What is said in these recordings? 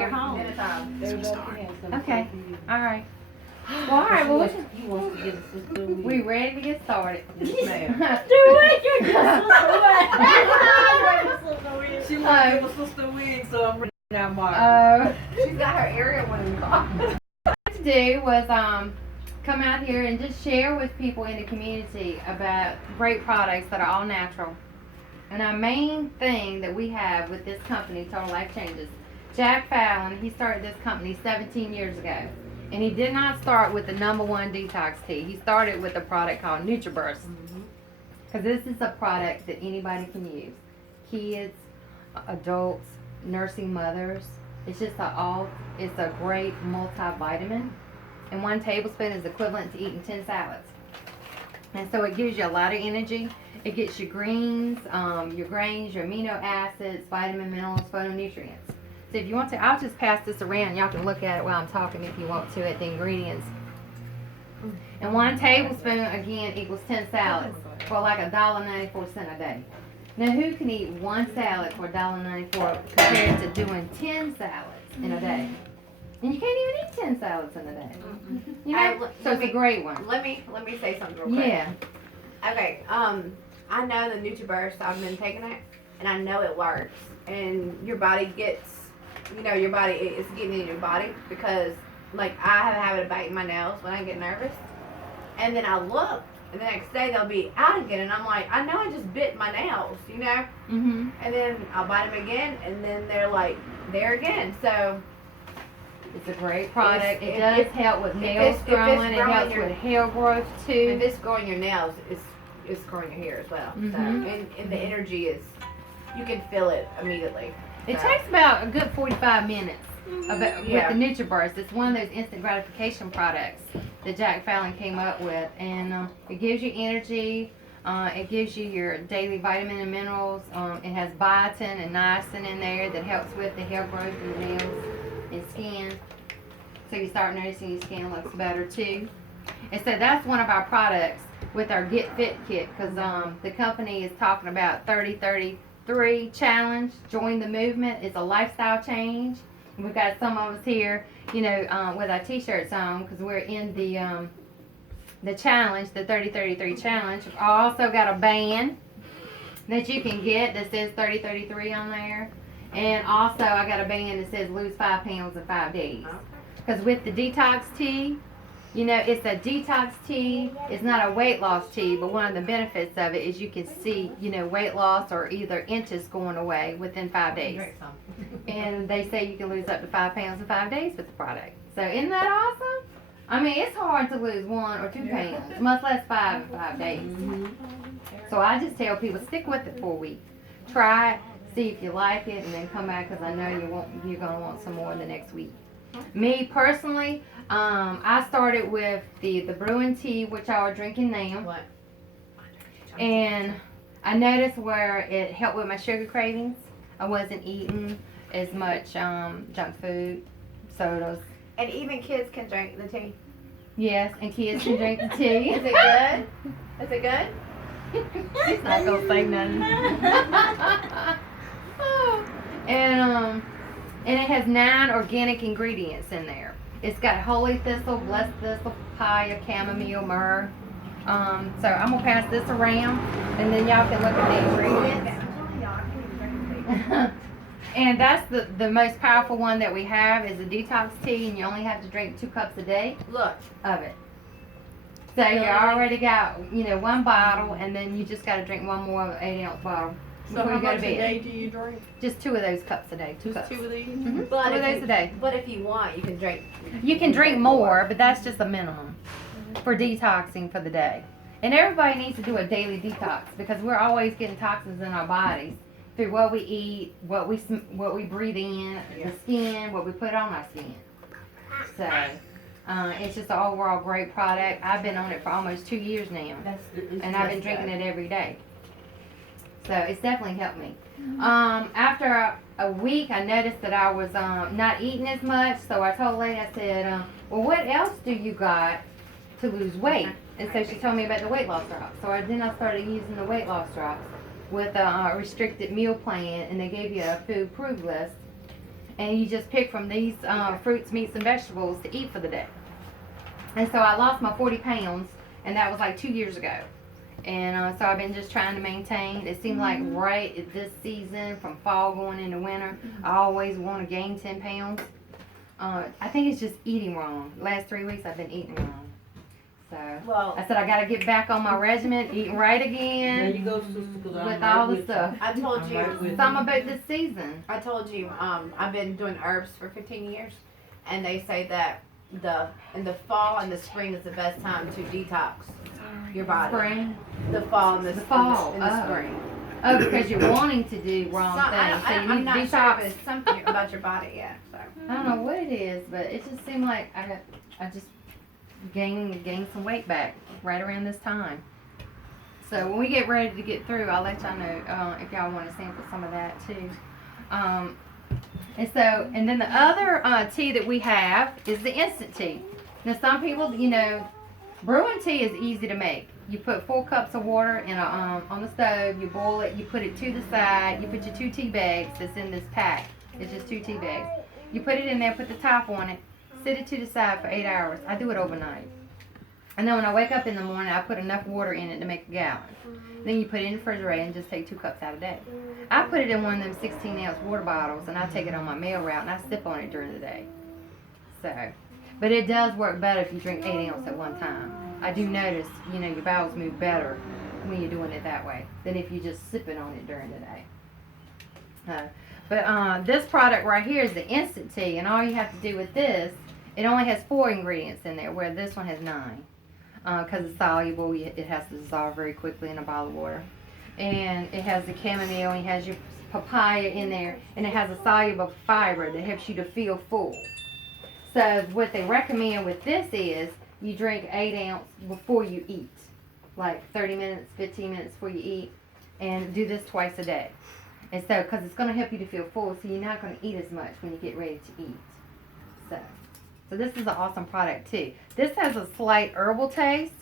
your home. Okay. All right. Well, all right. Well, You want to get a sister wig. we ready to get started. Yes, ma'am. Do it. You're She wants to give a sister wig, so I'm ready now, Margaret. She's got her area one in the car. To do was come out here and just share with people in the community about great products that are all natural. And our main thing that we have with this company, Total Life Changes, Jack Fallon, he started this company 17 years ago. And he did not start with the #1 detox tea. He started with a product called NutriBurst. Because this is a product that anybody can use. Kids, adults, nursing mothers. It's just it's a great multivitamin. And 1 tablespoon is equivalent to eating 10 salads. And so it gives you a lot of energy. It gets your greens, your grains, your amino acids, vitamin, minerals, phytonutrients. So if you want to, I'll just pass this around. Y'all can look at it while I'm talking if you want to at the ingredients. And 1 tablespoon, again, equals 10 salads for like $1.94 a day. Now, who can eat 1 salad for $1.94 compared to doing 10 salads in a day? And you can't even eat 10 salads in a day. You know? So it's a great one. Let me say something real quick. Yeah. Okay, I know the NutriBurst, I've been taking it, and I know it works. And your body gets, your body is getting in your body because, like, I have a habit of biting my nails when I get nervous. And then I look, and the next day they'll be out again, and I'm like, I know I just bit my nails, And then I'll bite them again, and then they're like, there again. So it's a great product. It does help with nails growing. It helps with hair growth too. If it's growing your nails, it's growing your hair as well. So, and the energy is, you can feel it immediately. It takes about a good 45 minutes with the NutriBurst. It's one of those instant gratification products that Jack Fallon came up with, and it gives you energy. It gives you your daily vitamin and minerals. It has biotin and niacin in there that helps with the hair growth and the nails and skin. So you start noticing your skin looks better too. And so that's one of our products with our Get Fit Kit, because the company is talking about 30-33 challenge. Join the movement. It's a lifestyle change. And we've got some of us here, with our t-shirts on because we're in the challenge, the 30-33 challenge. I also got a band that you can get that says 30-33 on there. And also I got a band that says lose 5 pounds in 5 days. Because with the detox tea, it's a detox tea. It's not a weight loss tea, but one of the benefits of it is you can see, weight loss or either inches going away within 5 days. And they say you can lose up to 5 pounds in 5 days with the product. So isn't that awesome? I mean, it's hard to lose 1 or 2 pounds, much less 5 in 5 days. So I just tell people, stick with it for a week. Try it, see if you like it, and then come back, because I know you're going to want some more the next week. Me personally, I started with the brewing tea, which I are drinking now. What? And I noticed where it helped with my sugar cravings. I wasn't eating as much junk food, sodas. And even kids can drink the tea. Yes, and kids can drink the tea. Is it good? Is it good? She's not gonna say nothing. And it has 9 organic ingredients in there. It's got holy thistle, blessed thistle, papaya, chamomile, myrrh. So I'm gonna pass this around, and then y'all can look at the ingredients. And that's the most powerful one that we have is the detox tea, and you only have to drink 2 cups a day. Look of it. So you already got 1 bottle, and then you just got to drink 1 more 8-ounce bottle. So how much a day do you drink? Just 2 of those cups a day. 2 cups. 2 of these? Mm-hmm. 2 of those a day. But if you want, you can drink. You can drink more, but that's just a minimum for detoxing for the day. And everybody needs to do a daily detox because we're always getting toxins in our bodies through what we eat, what we breathe in, the skin, what we put on our skin. So it's just an overall great product. I've been on it for almost 2 years now, and I've been drinking it every day. So it's definitely helped me. After a week, I noticed that I was not eating as much, so I told the lady, I said, well, what else do you got to lose weight? And so she told me about the weight loss drops. So then I started using the weight loss drops with a restricted meal plan, and they gave you a food proof list. and you just pick from these fruits, meats, and vegetables to eat for the day. And so I lost my 40 pounds, and that was like 2 years ago. And so I've been just trying to maintain. It seems like right at this season, from fall going into winter, I always want to gain 10 pounds. I think it's just eating wrong. Last 3 weeks I've been eating wrong. So I said I got to get back on my regimen, eating right again. There you go, sister, 'cause I'm with right all the with stuff. I told I'm you. right with Some about this season. I told you. I've been doing herbs for 15 years, and they say that in the fall and the spring is the best time to detox your body. Spring. The fall and the fall, and the oh. spring. Oh, because you're wanting to do wrong things. So you I'm need not to sure detox. if it's something about your body yet. So. I don't know what it is, but it just seemed like I just gained some weight back right around this time. So when we get ready to get through, I'll let y'all know if y'all want to sample some of that too. And then the other tea that we have is the instant tea. Now some people, brewing tea is easy to make. You put 4 cups of water in on the stove, you boil it, you put it to the side, you put your 2 tea bags that's in this pack. It's just 2 tea bags. You put it in there, put the top on it, sit it to the side for 8 hours. I do it overnight. And then when I wake up in the morning, I put enough water in it to make a gallon. Then you put it in the refrigerator and just take 2 cups out a day. I put it in one of them 16-ounce water bottles, and I take it on my mail route, and I sip on it during the day. So, but it does work better if you drink 8 ounces at one time. I do notice, your bowels move better when you're doing it that way than if you just sip it on it during the day. But this product right here is the instant tea, and all you have to do with this, it only has 4 ingredients in there, where this one has 9. Because it's soluble, it has to dissolve very quickly in a bottle of water. And it has the chamomile, and it has your papaya in there, and it has a soluble fiber that helps you to feel full. So what they recommend with this is you drink 8 ounces before you eat, like 30 minutes, 15 minutes before you eat, and do this twice a day. And so, because it's going to help you to feel full, so you're not going to eat as much when you get ready to eat. So this is an awesome product too. This has a slight herbal taste.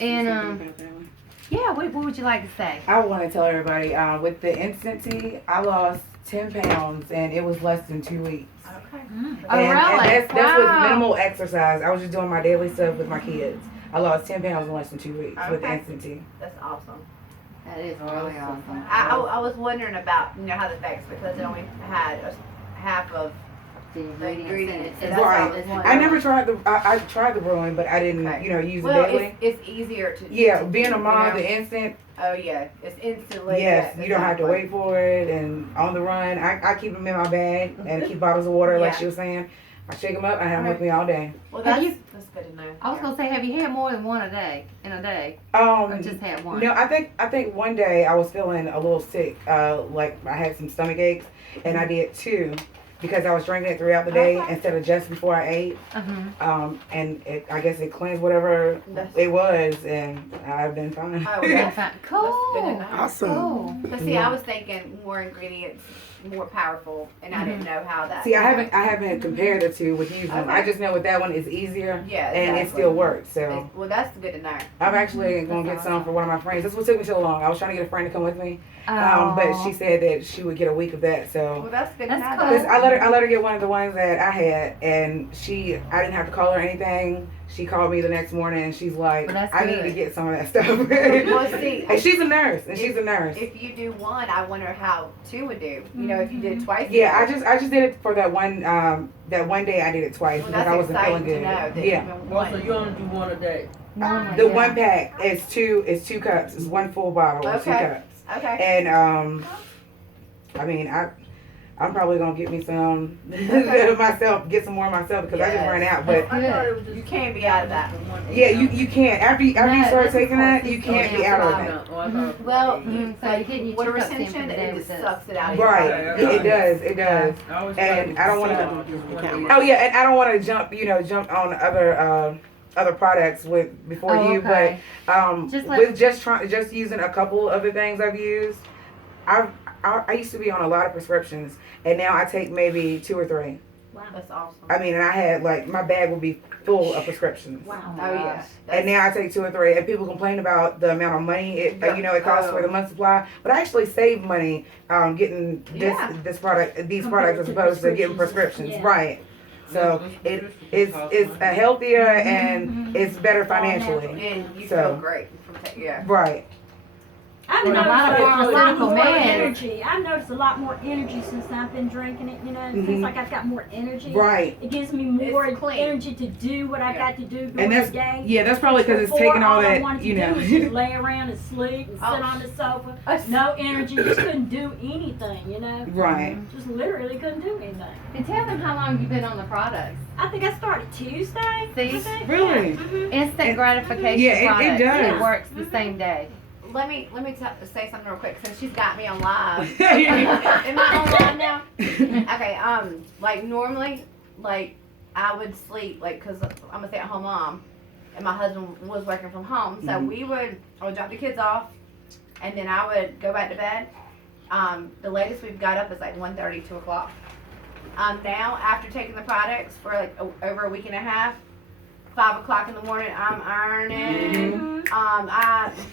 And about that one? yeah, what would you like to say? I want to tell everybody, with the instant tea, I lost 10 pounds and it was less than 2 weeks. Okay. Oh, And really? that's Wow. with minimal exercise. I was just doing my daily stuff with my kids. I lost 10 pounds in less than 2 weeks with the Okay. instant tea. That's awesome. That is really awesome. I was wondering about how the effects because it only had half of The the ingredients. in it. That's Right. all I was wondering. I never tried I tried the brewing, but I didn't, Okay. use it Well, daily. it's easier to. Yeah, being a mom, you know, the instant, Oh yeah, it's instantly. yes, yeah, you don't have to exactly. wait for it and on the run. I keep them in my bag and keep bottles of water like Yeah. she was saying. I shake them up, I have them with me all day. Well, Have that's good to know. I was Yeah. gonna say, have you had more than one in a day, or just had one? No, I think one day I was feeling a little sick, like I had some stomach aches, and I did 2 because I was drinking it throughout the day Okay. instead of just before I ate. And I guess it cleansed whatever That's- it was, and I've been fine. Oh, Yeah, that's, fine. that's Cool. good to know. Awesome. Cool. But see, Yeah. I was thinking more ingredients, more powerful, and I didn't know how that. See, I haven't compared the 2 with using them. I Okay. just know with that one is easier, Yeah, and it exactly. still works. So Well, that's good to know. I'm actually gonna get some for one of my friends. This is what took me so long. I was trying to get a friend to come with me, but she said that she would get a week of that. So. Well, that's good That's to know. cool. Cause I let her get one of the ones that I had, and I didn't have to call her anything. She called me the next morning, and she's like, Well, that's "I need good. to get some of that stuff." Well, see, and she's a nurse, and she's a nurse. if you do one, I wonder how 2 would do. You know, if you did twice. Yeah, I just did it for that one day. I did it twice Well, because that's I wasn't feeling exciting good. to know that Yeah, even Well, so one. you only do one a day. the one pack is 2 cups. It's 1 full bottle of 2 Okay. cups. Okay. And I mean I'm probably gonna get me some myself, get some more myself because I just Yes. ran out. But I thought it was just You can't be out of that. yeah, you can't. After you No, start this is taking that, called you can't be out of it. Oh, I thought it was Well, a day. So you're getting your water 2 cups in for retention, the day it with just this. sucks it out of your Right, body. it does, it does. I always And thought I don't it wanna- was just one day. Oh yeah, and I don't want to jump on other products before Oh, you, okay. but Just let- with just using a couple of the things I've used, I used to be on a lot of prescriptions, and now I take maybe 2 or 3. Wow. That's awesome. I mean, and I had like my bag would be full of prescriptions. Wow. Oh yeah. And now I take 2 or 3. And people complain about the amount of money it costs for the month supply. But I actually save money getting these products as opposed to getting prescriptions. Yeah. Right. So it's a healthier and it's better financially. And you So- feel great. Yeah. Right. I've Well, a lot of noticed a lot pharmaceutical more meds. energy. I've noticed a lot more energy since I've been drinking it. You know, it seems like I've got more energy. Right. It gives me more It's clean. energy to do what I got to do And during that's the day. that's probably because it's Before, taking all I that, wanted to you do know. was just lay around and sleep and sit Oh. on the sofa. No energy, just couldn't do anything, you know. Right. Just literally couldn't do anything. And tell them how long you've been on the products. I think I started Tuesday. See? I think. Really? Yeah. Mhm. Instant gratification Yeah, it products. does. It works the same day. Let me say something real quick since she's got me on live. Am I on live now? Okay. Like normally, like I would sleep like because I'm a stay-at-home mom, and my husband was working from home, so I would drop the kids off, and then I would go back to bed. The latest we've got up is like 1:30, 2 o'clock. Now after taking the products for like over a week and a half, 5 o'clock in the morning, I'm ironing.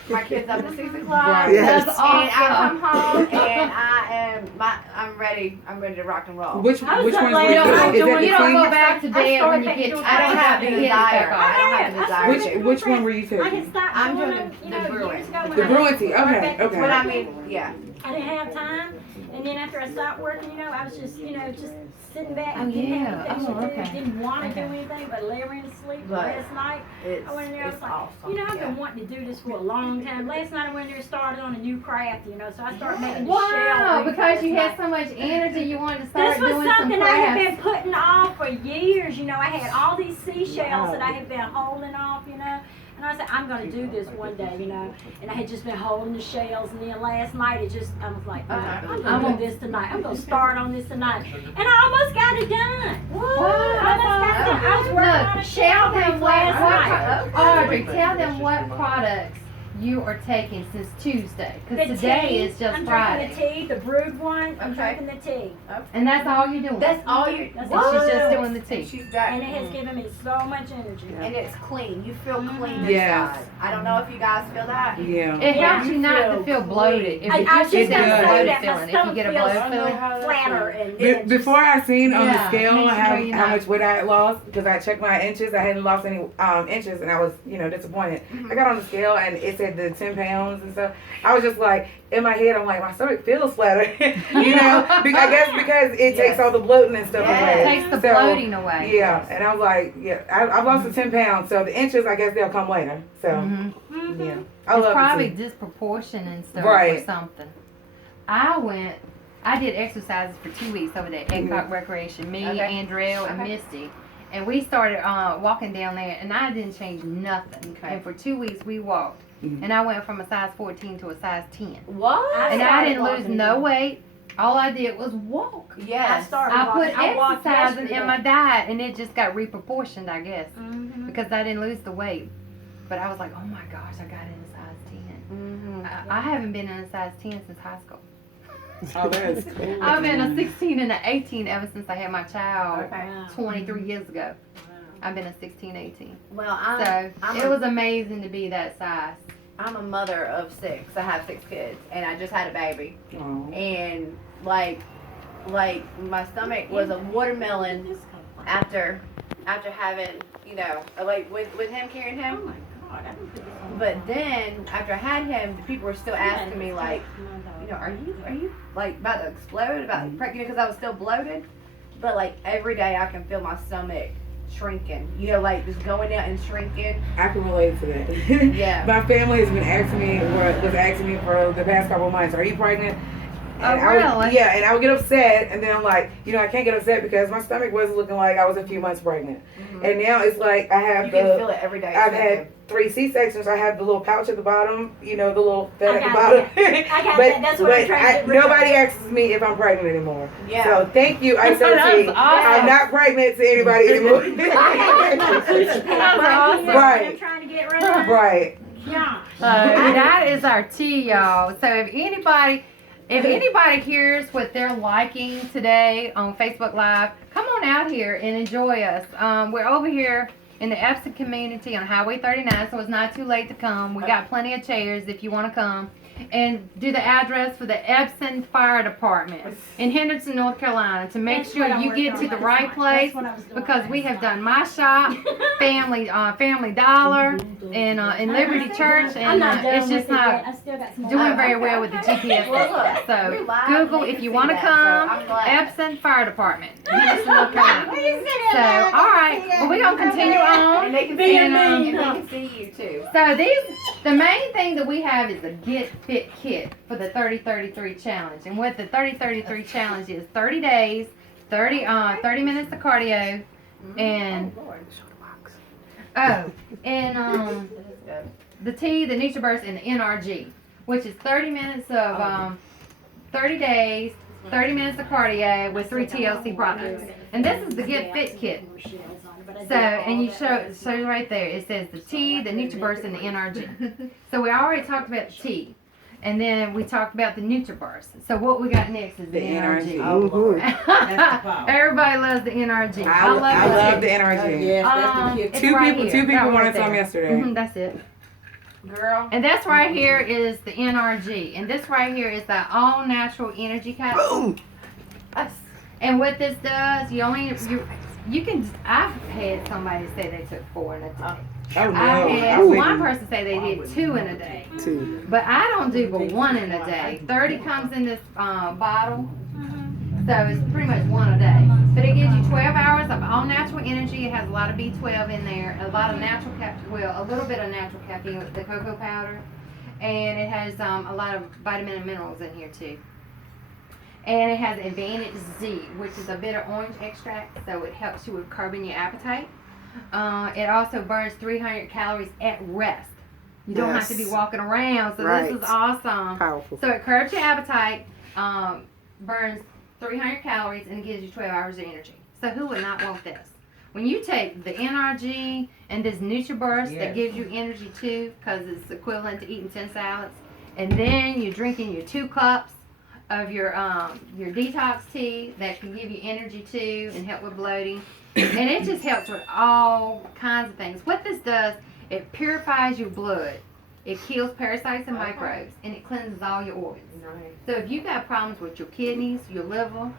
My kids up at 6 o'clock. Right. Yes. That's And I awesome. come home and I'm ready. I'm ready to rock and roll. Which I was ones so were glad you I doing? was Is doing- that the You don't clean? go back to bed when you get I don't have the kids desire. back I don't have the desire Which to. which one were you I taking? had stopped I'm doing doing them, the you know, Bruin. years ago when The I Bruin was tea, going okay, back to okay. But I work. mean, yeah. I didn't have time, and then after I stopped working, you know, I was just, you know, just sitting back Oh, and didn't yeah. have anything Oh, to do, okay. didn't want to Okay. do anything but lay around and sleep. But Last night, It's I went in there, I was it's like, awesome. you know, I've Yeah. been wanting to do this for a long time. Last night I went in there and started on a new craft, you know, so I started making the Wow, shell. wreath because you last had night. so much energy, you wanted to start This was doing some something I had crafts. been putting off for years, you know. I had all these seashells that I had been holding off, you know. And I said, I'm going to do this one day, you know. And I had just been holding the shells. And then last night, I was like, I'm going to do this tonight. I'm going to start on this tonight. And I almost got it done. I was working on a Look, shell tell them wreath last night. Audrey, tell them what products you are taking since Tuesday, because The today tea, is just I'm Friday, drinking the tea, the brewed one. I'm Okay. drinking the tea. and that's all you're doing. That's all you. That's And all. she's just doing the And tea. she's got. And it has given me so much energy. And it's clean. You feel clean Yes. inside. I don't know if you guys feel that. Yeah. It Yeah. helps you not to feel bloated. If I you was just just get going a to say bloated that my feeling, if you stomach get a feels bloated feeling, flatter and Before I seen on the Yeah, scale makes sure how you're how not- much weight I had lost, because I checked my inches, I hadn't lost any inches, and I was disappointed. I got on the scale and it said the 10 pounds and stuff. I was just like, in my head, I'm like, my stomach feels flatter, you know. I guess because it takes all the bloating and stuff Yeah. away. it takes the So, bloating away. Yeah, and I was like, I've lost the 10 pounds, so the inches, I guess they'll come later. So Mhm. yeah, I It's love probably it. disproportion and stuff Right. or something. I did exercises for 2 weeks over there, Egg Park Recreation. Me, Okay. Andrell, and Okay. Misty. And we started walking down there, and I didn't change nothing. Okay. And for 2 weeks, we walked. Mhm. And I went from a size 14 to a size 10. What? And I started didn't lose walking. no weight. All I did was walk. I Yes. started I walking. put I walked exercising yesterday. in my diet, and it just got reproportioned, I guess, Mhm. because I didn't lose the weight. But I was like, oh my gosh, I got in a size 10. Mm-hmm. I haven't been in a size 10 since high school. Oh, that's cool. I've been a 16 and an 18 ever since I had my child Okay. 23 years ago. I've been a 16, 18. Well, So I'm it a- was amazing to be that size. I'm a mother of 6. I have 6 kids, and I just had a baby. Oh. And like my stomach was a watermelon after having, like with him carrying Oh him. my God, I didn't put this on. But then after I had him, the people were still asking me like, are you like about to explode, about pregnant, because I was still bloated. But like every day I can feel my stomach shrinking, like just going down and shrinking. I can relate to that. Yeah. My family has been asking me, for the past couple of months, are you pregnant? And Oh, I would, really? yeah, and I would get upset, and then I'm like, I can't get upset because my stomach was looking like I was a few months pregnant. And now it's like I have You can feel it every day. I've had 3 C-sections. I have the little pouch at the bottom, the little fat I at the got bottom. I got that. That's what I'm trying to get rid of. Nobody asks me if I'm pregnant anymore. Yeah. So thank you, IASO That TEA. was awesome. I'm not pregnant to anybody anymore. awesome. Right. I'm trying to get rid of. Right. Yeah. So that is our tea, y'all. So if anybody, If anybody hears what they're liking today on Facebook Live, come on out here and enjoy us. We're over here in the Epsom community on Highway 39, so it's not too late to come. We got plenty of chairs if you want to come. And do the address for the Epsom Fire Department in Henderson, North Carolina, to make sure you get to the right place, because we have done my shop, Family Dollar, and Liberty Church, and it's just not doing very well with the GPS. So Google if you want to come, Epsom Fire Department, Henderson, North Carolina. So all right, well, we're gonna continue on. And they can see and they can see you too. So the main thing that we have is the Get Fit Kit for the 30-33 challenge. And what the 30-33 challenge is, 30 days, 30 minutes of cardio, and the T, the NutriBurst, and the NRG, which is 30 minutes of 30 days, 30 minutes of cardio with 3 TLC products. And this is the Get Fit Kit. So, and you show right there, it says the T, the NutriBurst, and the NRG. So we already talked about the T, and then we talked about the NutriBurst. So what we got next is the NRG. Oh, Lord. That's the power. Everybody loves the NRG. I love the NRG. Yes, that's the kid. It's Two right people here. wanted Right some there. yesterday. That's it. Girl. And this right here is the NRG, and this right here is the all natural energy capsule. And what this does, you can. I've had somebody say they took 4 in a day. Oh no! I had I wouldn't. one person say they did 2 in a day. 2. But I don't do but 1 in a day. 30 comes in this bottle, so it's pretty much 1 a day. But it gives you 12 hours of all natural energy. It has a lot of B12 in there, a lot of natural a little bit of natural caffeine with the cocoa powder, and it has a lot of vitamin and minerals in here too. And it has Advantage Z, which is a bitter orange extract, so it helps you with curbing your appetite. It also burns 300 calories at rest. You don't have to be walking around, so this is awesome. Powerful. So it curbs your appetite, burns 300 calories, and it gives you 12 hours of energy. So who would not want this? When you take the NRG and this NutriBurst that gives you energy too, because it's equivalent to eating 10 salads, and then you're drinking your 2 cups of your detox tea that can give you energy too and help with bloating, and it just helps with all kinds of things. What this does, it purifies your blood, it kills parasites and microbes, and it cleanses all your organs. So if you've got problems with your kidneys, your liver,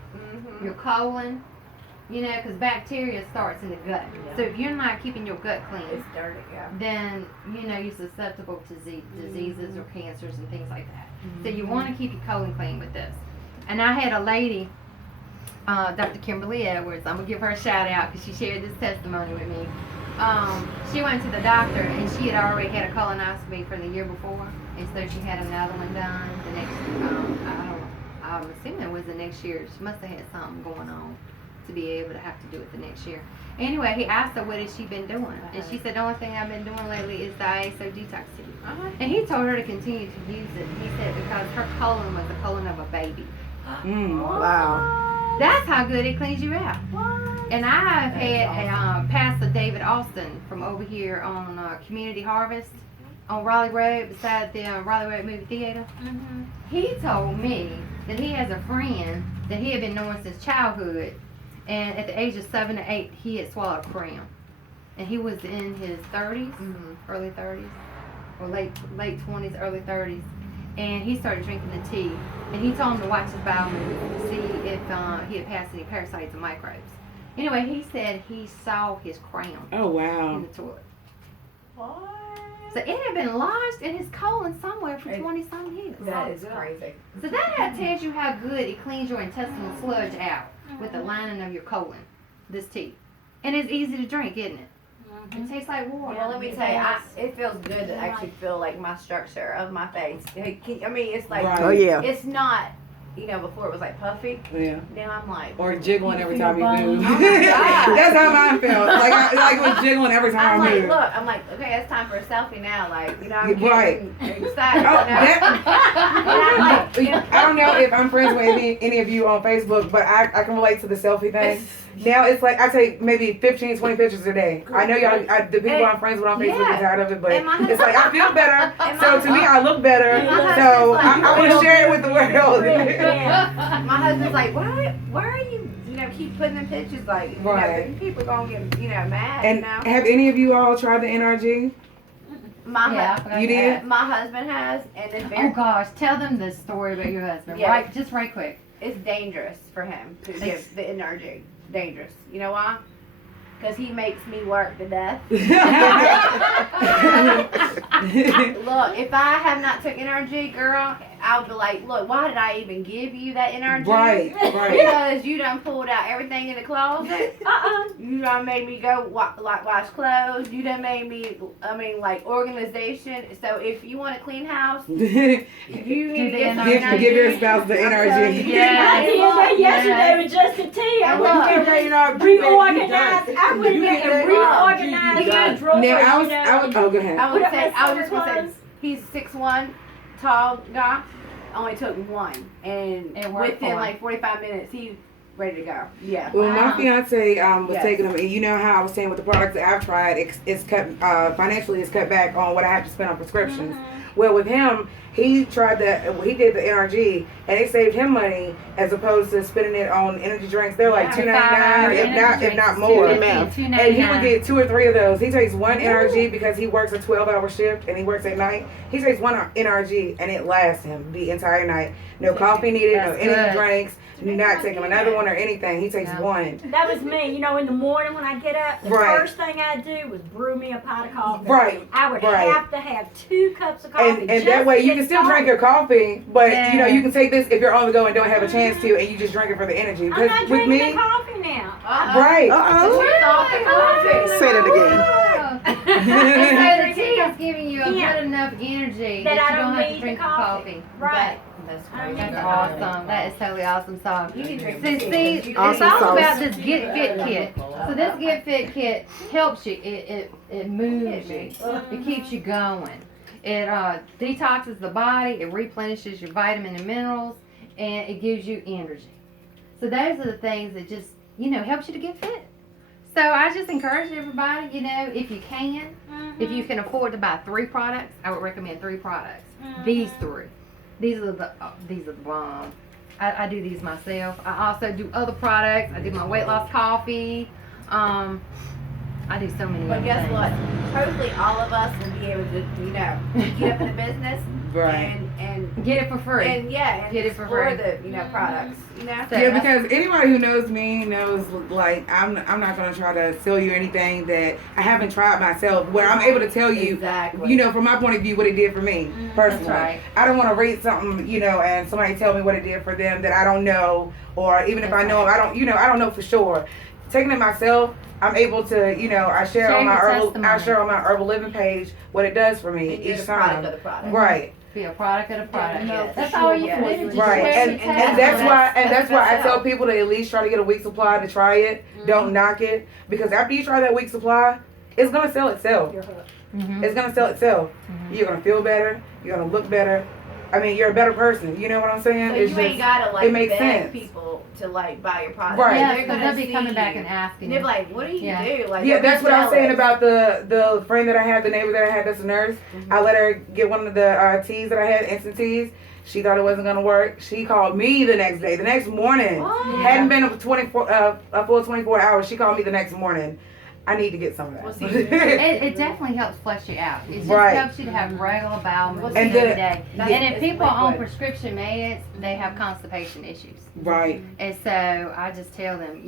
your colon, because bacteria starts in the gut. So if you're not keeping your gut clean, It's dirty, then you're susceptible to diseases or cancers and things like that. So you want to keep your colon clean with this. And I had a lady, Dr. Kimberly Edwards, I'm going to give her a shout out because she shared this testimony with me. She went to the doctor and she had already had a colonoscopy from the year before, and so she had another one done the next, I'm assuming it was the next year. She must have had something going on to be able to have to do it the next year. Anyway, he asked her what has she been doing, and she said the only thing I've been doing lately is the IASO detox tea. And he told her to continue to use it. He said because her colon was the colon of a baby. Wow. That's how good it cleans you out. And I've had Pastor David Austin from over here on Community Harvest on Raleigh Road, beside the Raleigh Road movie theater. He told me that he has a friend that he had been knowing since childhood, and at the age of 7 to 8, he had swallowed a crayon, and he was in his 30s, early 30s, or late 20s, early 30s, and he started drinking the tea, and he told him to watch his bowel movement to see if he had passed any parasites and microbes. Anyway, he said he saw his crayon Oh wow. in the toilet. So it had been lodged in his colon somewhere for 20-some years. That is crazy. So that tells you how good it cleans your intestinal sludge out with the lining of your colon, this tea. And it's easy to drink, isn't it? It tastes like water. Well, let me tell you, it feels good to actually feel like my structure of my face. I mean, it's like, Right. Oh, yeah. It's not, before it was like puffy. Yeah. Now I'm like, Or jiggling every time you move. Oh my God. That's how mine felt. Like it was jiggling every time I'm I like, moved. look, I'm like, okay, it's time for a selfie now. Like, I'm Right. getting excited. Oh, And I'm like, I don't know if I'm friends with any of you on Facebook, but I can relate to the selfie thing. Now it's like I take maybe 15, 20 pictures a day. I know y'all, the people I'm friends with on Facebook are tired of it, but it's like I feel better. So to me, I look better. So I want to share it with the world. My husband's like, why are you, keep putting in pictures like, people gonna get, mad. And have any of you all tried the NRG? My you did? My husband has, and it's Oh gosh, tell them the story about your husband. Yeah. Right quick. It's dangerous for him to give the energy. Dangerous. You know why? Because he makes me work to death. Look, if I have not took energy, girl, I would be like, look, why did I even give you that energy? Right. Because you done pulled out everything in the closet. You done made me go wash clothes. You done made me, organization. So if you want a clean house, you need to give your spouse the energy. I did that yesterday with just a tea. I went and reorganized. I went and reorganized my drawers. Now go ahead. I was just gonna say, he's 6'1", tall guy. Only took one, and within like 45 minutes, he's ready to go. Yeah. Well, my fiance was taking them, and you know how I was saying with the products that I've tried, it's cut financially. It's cut back on what I have to spend on prescriptions. Well, with him, he tried that. He did the NRG, and it saved him money as opposed to spending it on energy drinks. They're like $2.99, if not more. And he would get 2 or 3 of those. He takes one NRG because he works a 12-hour shift and he works at night. He takes one NRG and it lasts him the entire night. No coffee needed, no energy drinks. Not taking another one or anything. He takes one. That was me. In the morning when I get up, the first thing I do was brew me a pot of coffee. Right. I would have to have 2 cups of coffee. And that way you can still drink your coffee, but you can take this if you're on the go and don't have a chance to, and you just drink it for the energy. I'm not drinking the coffee now. Right. Say that again. So the tea is giving you a good enough energy that you don't have to drink the coffee. Right. That's crazy. That's awesome. That is totally awesome. So, it's Awesome all sauce. about this Get Fit kit. So this Get Fit kit helps you. It moves you. It keeps you going. It detoxes the body. It replenishes your vitamin and minerals, and it gives you energy. So those are the things that just helps you to get fit. So I just encourage everybody, if you can, if you can afford to buy 3 products, I would recommend 3 products. These 3. These are the bomb. I do these myself. I also do other products. I do my weight loss coffee. I do so many But other guess things. what? Hopefully all of us will be able to, get up in the business and get it for free. And get it for free. The products. Yeah, because anybody who knows me knows, like, I'm not going to try to sell you anything that I haven't tried myself, where I'm able to tell you, from my point of view, what it did for me, personally. That's right. I don't want to rate something, and somebody tell me what it did for them that I don't know, or even if I know, I don't know for sure. Taking it myself, I'm able to, I share on my herbal living page what it does for me each time. Right. Be a product of the product. Yes. That's all you can do. Just right. share And your that's why I tell people to at least try to get a week supply to try it. Don't knock it, because after you try that week supply, it's gonna sell itself. It's gonna sell itself. You're gonna feel better. You're gonna look better. I mean, you're a better person. You know what I'm saying? So it's you ain't gotta it makes beg sense. people to buy your product. Right. Yeah, because they'll be coming back and asking. And they're like, what do you do? Like, that's what I was saying about the friend that I had, the neighbor that I had that's a nurse. I let her get one of the teas that I had, instant teas. She thought it wasn't gonna work. She called me the next day, the next morning. Hadn't been a full 24 hours. She called me the next morning. I need to get some of that. It definitely helps flush you out. It just helps you to have regular bowel movements every day. And if people are on prescription meds, they have constipation issues. Right. And so I just tell them,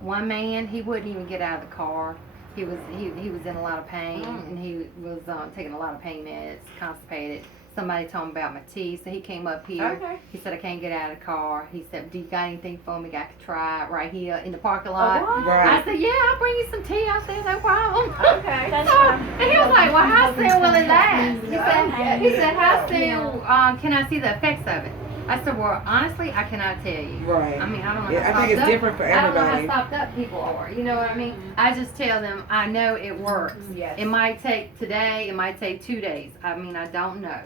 one man, he wouldn't even get out of the car. He was in a lot of pain, and he was taking a lot of pain meds, constipated. Somebody told him about my tea, so he came up here. Okay. He said, I can't get out of the car. He said, do you got anything for me I could try right here in the parking lot? Right. I said, yeah, I'll bring you some tea. I said, no problem. Okay. And he was like, well, how soon will it last? He said, how soon can I see the effects of it? I said, well, honestly, I cannot tell you. Right. I mean, I don't know how I think it's different for everybody. I don't know how stopped up people are. You know what I mean? I just tell them, I know it works. Yes. It might take today. It might take 2 days. I mean, I don't know.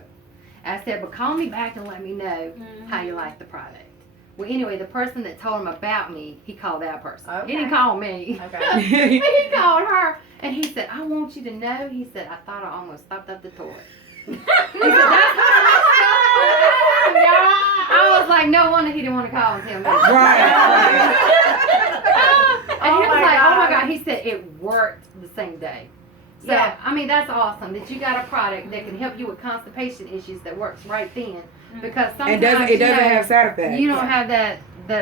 I said, but call me back and let me know how you like the product. Well, anyway, the person that told him about me, he called that person. Okay. He didn't call me. Okay. But he called her, and he said, I want you to know, he said, I thought I almost stopped up the toilet. He said, that's I was like, no wonder he didn't want to call and tell me. Right. And he was like, oh my God. He said it worked the same day. So, Yeah. I mean, that's awesome that you got a product that can help you with constipation issues that works right then. Because sometimes It doesn't have side effects. you don't have that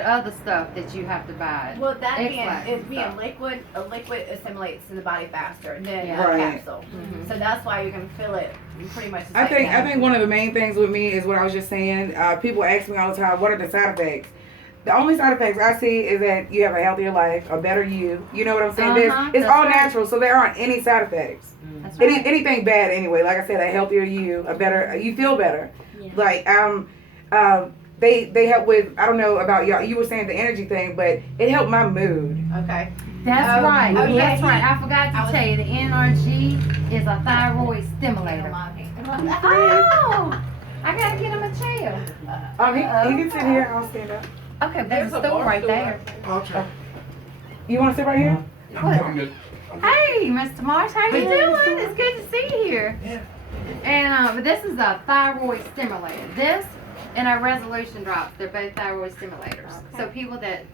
other stuff that you have to buy. Well, that Extract being and being stuff. liquid, a liquid assimilates to the body faster than Yeah. a Right. capsule. Mhm. So that's why you're gonna feel it pretty much the I same day. think one of the main things with me is what I was just saying. People ask me all the time, what are the side effects? The only side effects I see is that you have a healthier life, a better you. You know what I'm saying? Uh-huh, It's that's all right. natural, so there aren't any side effects. That's right. Anything bad anyway. Like I said, a healthier you, a better, you feel better. Yeah. Like they help with, I don't know about y'all. You were saying the energy thing, but it helped my mood. Okay. That's Oh, right. okay. That's right. I forgot to I was- tell you, the NRG is a thyroid stimulator. Oh, I gotta get him a chair. He can sit here. I'll stand up. Okay, there's a stool right there. Okay. You want to sit right here? What? Hey, Mr. Marsh, how you doing? It's good to see you here. And but this is a thyroid stimulator. This and our resolution drops. They're both thyroid stimulators. So people that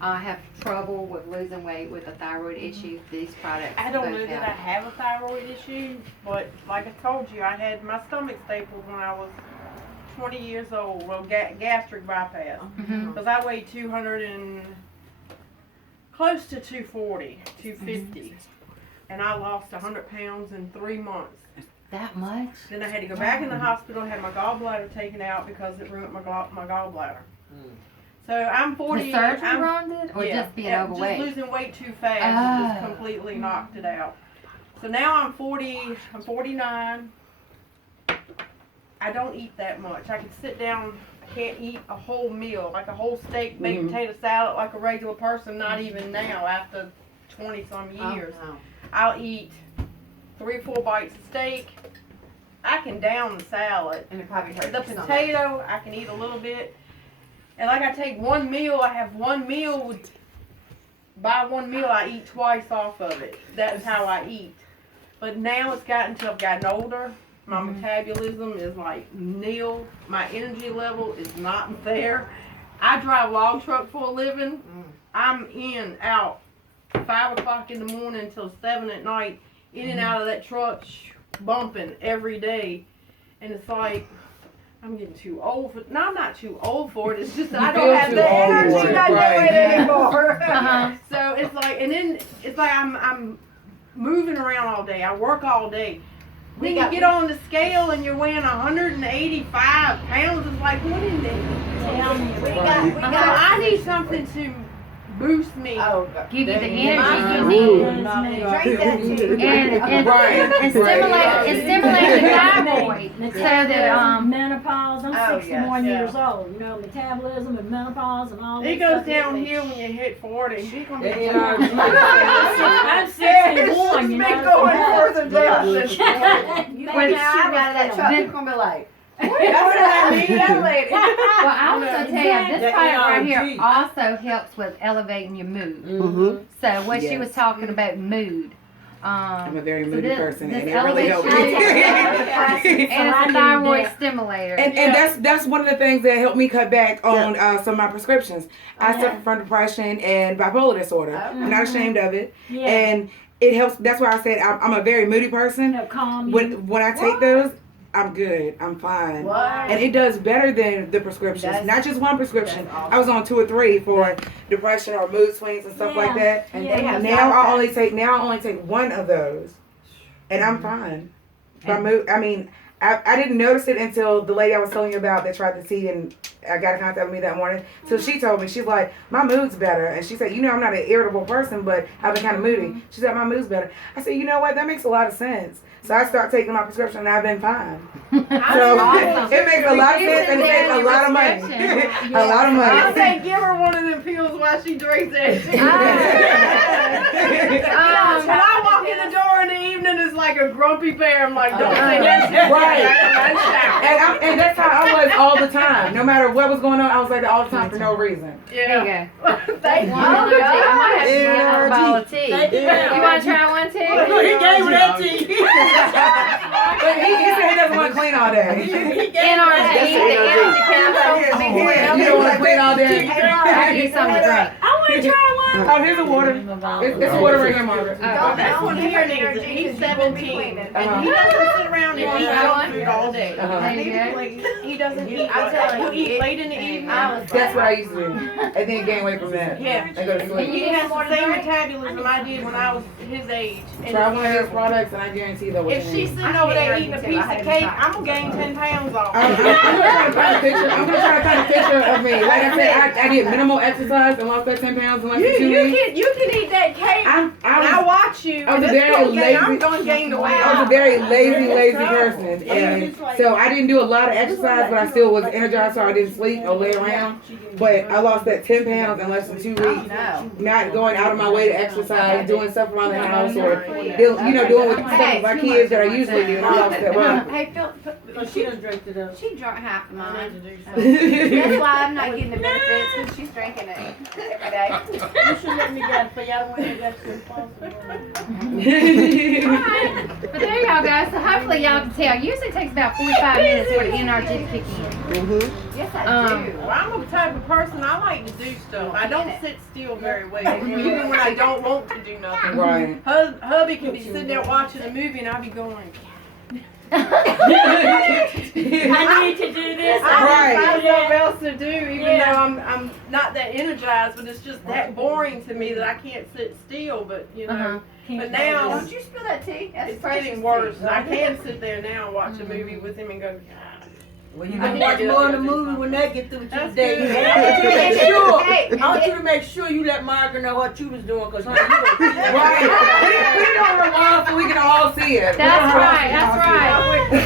have trouble with losing weight with a thyroid issue, these products. I don't both know that I help. have a thyroid issue, but like I told you, I had my stomach stapled when I was 20 years old. Well, gastric bypass. Mhm. Because I weighed 200 and close to 240, 250. And I lost 100 pounds in 3 months. That much? Then I had to go back in the hospital and have my gallbladder taken out because it ruined my gallbladder. So I'm 40. The surgery I'm, ruined it, or yeah, just being yeah, overweight? Just losing weight too fast. It just Oh. completely knocked it out. So now I'm 40. I'm 49. I don't eat that much. I can sit down. I can't eat a whole meal, like a whole steak, baked potato salad, like a regular person. Not even now, after 20 some years. I'll eat 3 or 4 bites of steak. I can down the salad. And it probably hurts The your stomach. potato, I can eat a little bit. And like I take one meal, I have one meal. By one meal, I eat twice off of it. That's how I eat. But now it's gotten to, I've gotten older. My metabolism is like nil. My energy level is not there. I drive log truck for a living. I'm in, out, 5 o'clock in the morning until 7 at night, in and out of that truck, bumping every day. And it's like, I'm getting too old for. No, I'm not too old for it. It's just I feel don't have too the old for energy it, to do right. it anymore. Uh-huh. So it's like, and then it's like I'm moving around all day. I work all day. Then you get on the scale and you're weighing 185 pounds. It's like, what in the? We got, So I need something to boost me. oh, Give you the energy you Ooh. need. drink that tea. And Right. stimulate the thyroid so that menopause. I'm Oh, 61 yes. years old. You know, metabolism and menopause and all that. It goes stuff. downhill when you hit 40. She's gonna be I'm 61. You know. further down. You think you're shooting out of that truck, you're gonna be like, That's what I mean. that lady. well, I also tell you, this That product right here NRG. also helps with elevating your mood. Mm-hmm. So what she Yes. was talking about mood. I'm a very So moody this- person, this and it really helped elevates me. your- and it's a thyroid stimulator. And that's one of the things that helped me cut back on some of my prescriptions. I suffer from depression and bipolar disorder. I'm not ashamed of it, Yeah. and it helps. That's why I said I'm a very moody person. You know, calm you. When I take those, I'm good. I'm fine. What? And it does better than the prescriptions. That's- Not just one prescription. that's awesome. I was on 2 or 3 for depression or mood swings and stuff like that. And Yeah. they have Now side I only effects. take one of those, and I'm fine. My mood. I mean, I didn't notice it until the lady I was telling you about that tried the tea and got in contact with me that morning. So she told me, she's like, my mood's better. And she said, you know, I'm not an irritable person, but I've been kind of moody. She said, my mood's better. I said, you know what? That makes a lot of sense. So I started taking my prescription and I've been fine. So awesome. it makes a lot of sense and it makes a lot of money. Prescription. A lot of I money. say give her one of them pills while she drinks it. When I walk in the door in the evening, it's like a grumpy repair. I'm like, don't say that shit. Right. Right. And that's how I was all the time. No matter what was going on, I was like that all the time for no reason. There Yeah. you go. Thank One you. energy. I might have to get her a bottle of tea. Thank you. You want to try one too? He gave her that tea. But he said he doesn't want to clean all day. NRG, the energy capsule. You don't want to clean all day. I need something to drink. I want to try one. Oh, here's a water. It's a water right here, Margaret. That's what here needs. He's 17. And he doesn't sit around and eat junk food all day. There you go. He doesn't eat. I'm telling you, He'll eat late in the evening. That's what I used to do. And then gain weight from that. Yeah. And go to sleep. He has the same metabolism I did when I was his age. And Try one of those products and I guarantee they'll if she's sitting over there eating a piece of cake, I'm gonna gain 10 pounds off. I'm gonna try to find a picture. I'm gonna try to find a picture of me. Like I said, I did minimal exercise and lost that 10 pounds in less than 2 weeks. You can eat that cake. I watch you. I was and a very it's okay. I'm lazy- gonna gain the weight. I was a very lazy person. And so I didn't do a lot of exercise, but I still was energized so I didn't sleep or lay around. But I lost that 10 pounds in less than 2 weeks. Not going out of my way to exercise, doing stuff around the house, or doing with stuff with my kids that I usually do. And I lost that weight. Hey, Phil, She done drank it up. she drank half of mine. That's why I'm not getting the benefits, because she's drinking it every day. You should let me get it for y'all when you got to impossible. But there y'all go. So hopefully y'all can tell. Usually it takes about 45 minutes for the NRG to kick in. Yes, I do. Well, I'm the type of person, I like to do stuff. I don't sit still very well, even when I don't want to do nothing. Right. Hubby can be sitting there watching a movie and I'll be going, I need to do this. I have something else to do, even though I'm not that energized, but it's just that boring to me that I can't sit still, but you know. But now, Don't you spill that tea? That's it's precious getting tea. worse. I can sit there now and watch a movie with him and go, God. Well, you I can need watch to get more up of the and do movie something. when they get through with you That's today. good. And I want you to make sure. Hey, I want you to make sure you let Margaret know what you was doing, cause honey, you gonna Right. Put it on her wall so we can all see it. That's right. That's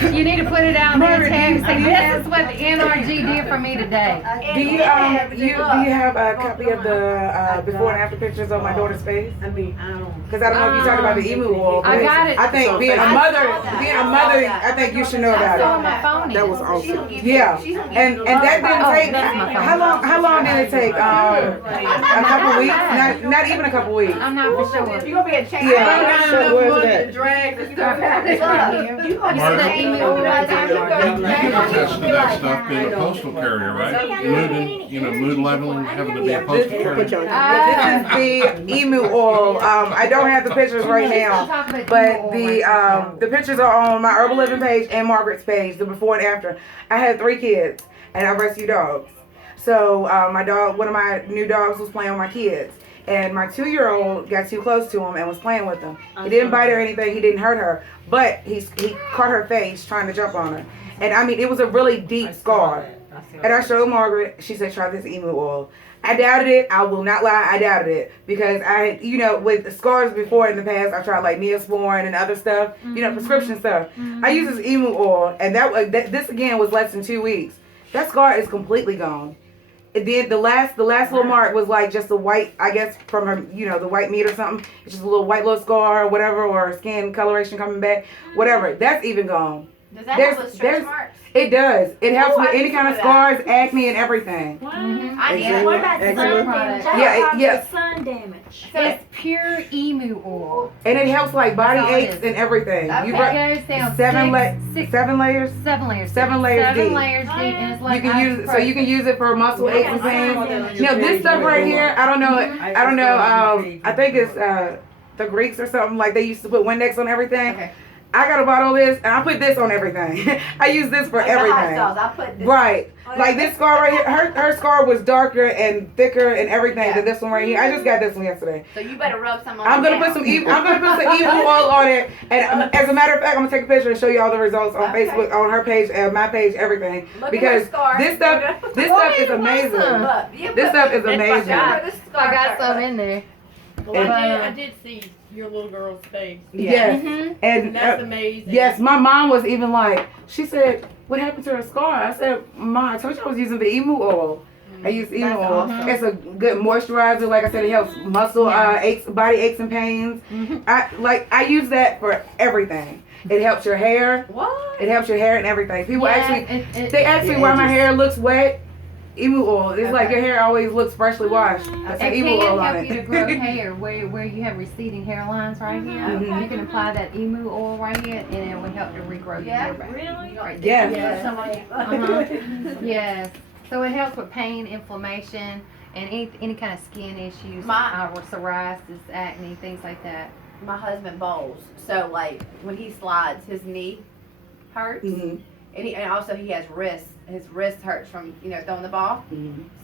right. You need to put it out there and tag. Say, this is what the NRG did for me today. Do you do you have a copy of the before and after pictures of my daughter's face? I mean, I don't. Because I don't know if you talked about the emu oil. I but got it. I think being a mother, I think you should know That's about on it. my phone. That was She's awesome. gonna give Yeah. you, she's gonna give And you that didn't Oh, take. that's my phone. How long did it take? A couple weeks? Not even a couple weeks. I'm not for sure. You're gonna be a change. Yeah. I don't Sure, got enough where's money that? to drag this stuff Look, out. you gonna Margaret. just change it over by the time you go to You tested that stuff being a postal carrier, right? Mood leveling, having to be a postal carrier. Put your This is the emu oil. I don't have the pictures right now, but the pictures are on my Herbal Living page and Margaret's page, the before and after. I had 3 kids and I rescue dogs. So one of my new dogs was playing with my kids. And my 2-year-old got too close to him and was playing with him. He didn't bite her or anything. He didn't hurt her. But he caught her face trying to jump on her. And I mean, it was a really deep scar. And I showed Margaret. She said, try this emu oil. I doubted it. I will not lie. I doubted it. Because with scars before in the past, I tried like Neosporin and other stuff. Prescription stuff. I used this emu oil. And this again was less than 2 weeks. That scar is completely gone. It did the last little mark was like just a white, I guess from her, the white meat or something. It's just a little white little scar or whatever, or skin coloration coming back, whatever. That's even gone. Does that help with stretch marks? It does. It helps with I any kind of didn't know that. scars, acne, and everything. I need Exactly. What about sun Excellent. damage? Yeah. Sun damage. It's pure emu oil. And it helps like body That's all it aches is. and everything. Okay. You It brought goes down 7 layers. 7 layers. 7 layers deep. 7 layers deep, and it's like You can use so you can use it for muscle aches and pains. This stuff right here, I don't know. I think it's the Greeks or something, like they used to put Windex on everything. Okay. I got a bottle of this and I put this on everything. I use this for Like the hot everything. sauce, I put this. Right. Like this scar right here, her scar was darker and thicker and everything than this one right here. I just got this one yesterday. So you better rub some on I'm gonna it put some emu oil on it, and as a matter of fact, I'm gonna take a picture and show you all the results on Okay. Facebook, on her page, my page, everything. Look Because at her scar. this stuff is amazing. Look, you This put- stuff is Look amazing. at this scar. I got some in there. Well, I did see your little girl's face. Yes, Mhm. and That's amazing. yes, my mom was even like, she said, "What happened to her scar?" I said, "Mom, I told you I was using the emu oil." I use emu That's oil. awesome. It's a good moisturizer. Like I said, it helps muscle aches, body aches and pains. I use that for everything. It helps your hair. What? It helps your hair and everything. People they ask me yeah, why it my just- hair looks wet. Emu oil. It's like Okay. your hair always looks freshly washed. That's It emu can oil on help you to it. grow hair where you have receding hairlines right here. You can apply that emu oil right here, and it will help to regrow your hair back. Really? Right there. Yeah. Somebody. Yes. So it helps with pain, inflammation, and any kind of skin issues, or psoriasis, acne, things like that. My husband bowls, so like when he slides, his knee hurts, and also he has wrist. His wrist hurts from throwing the ball.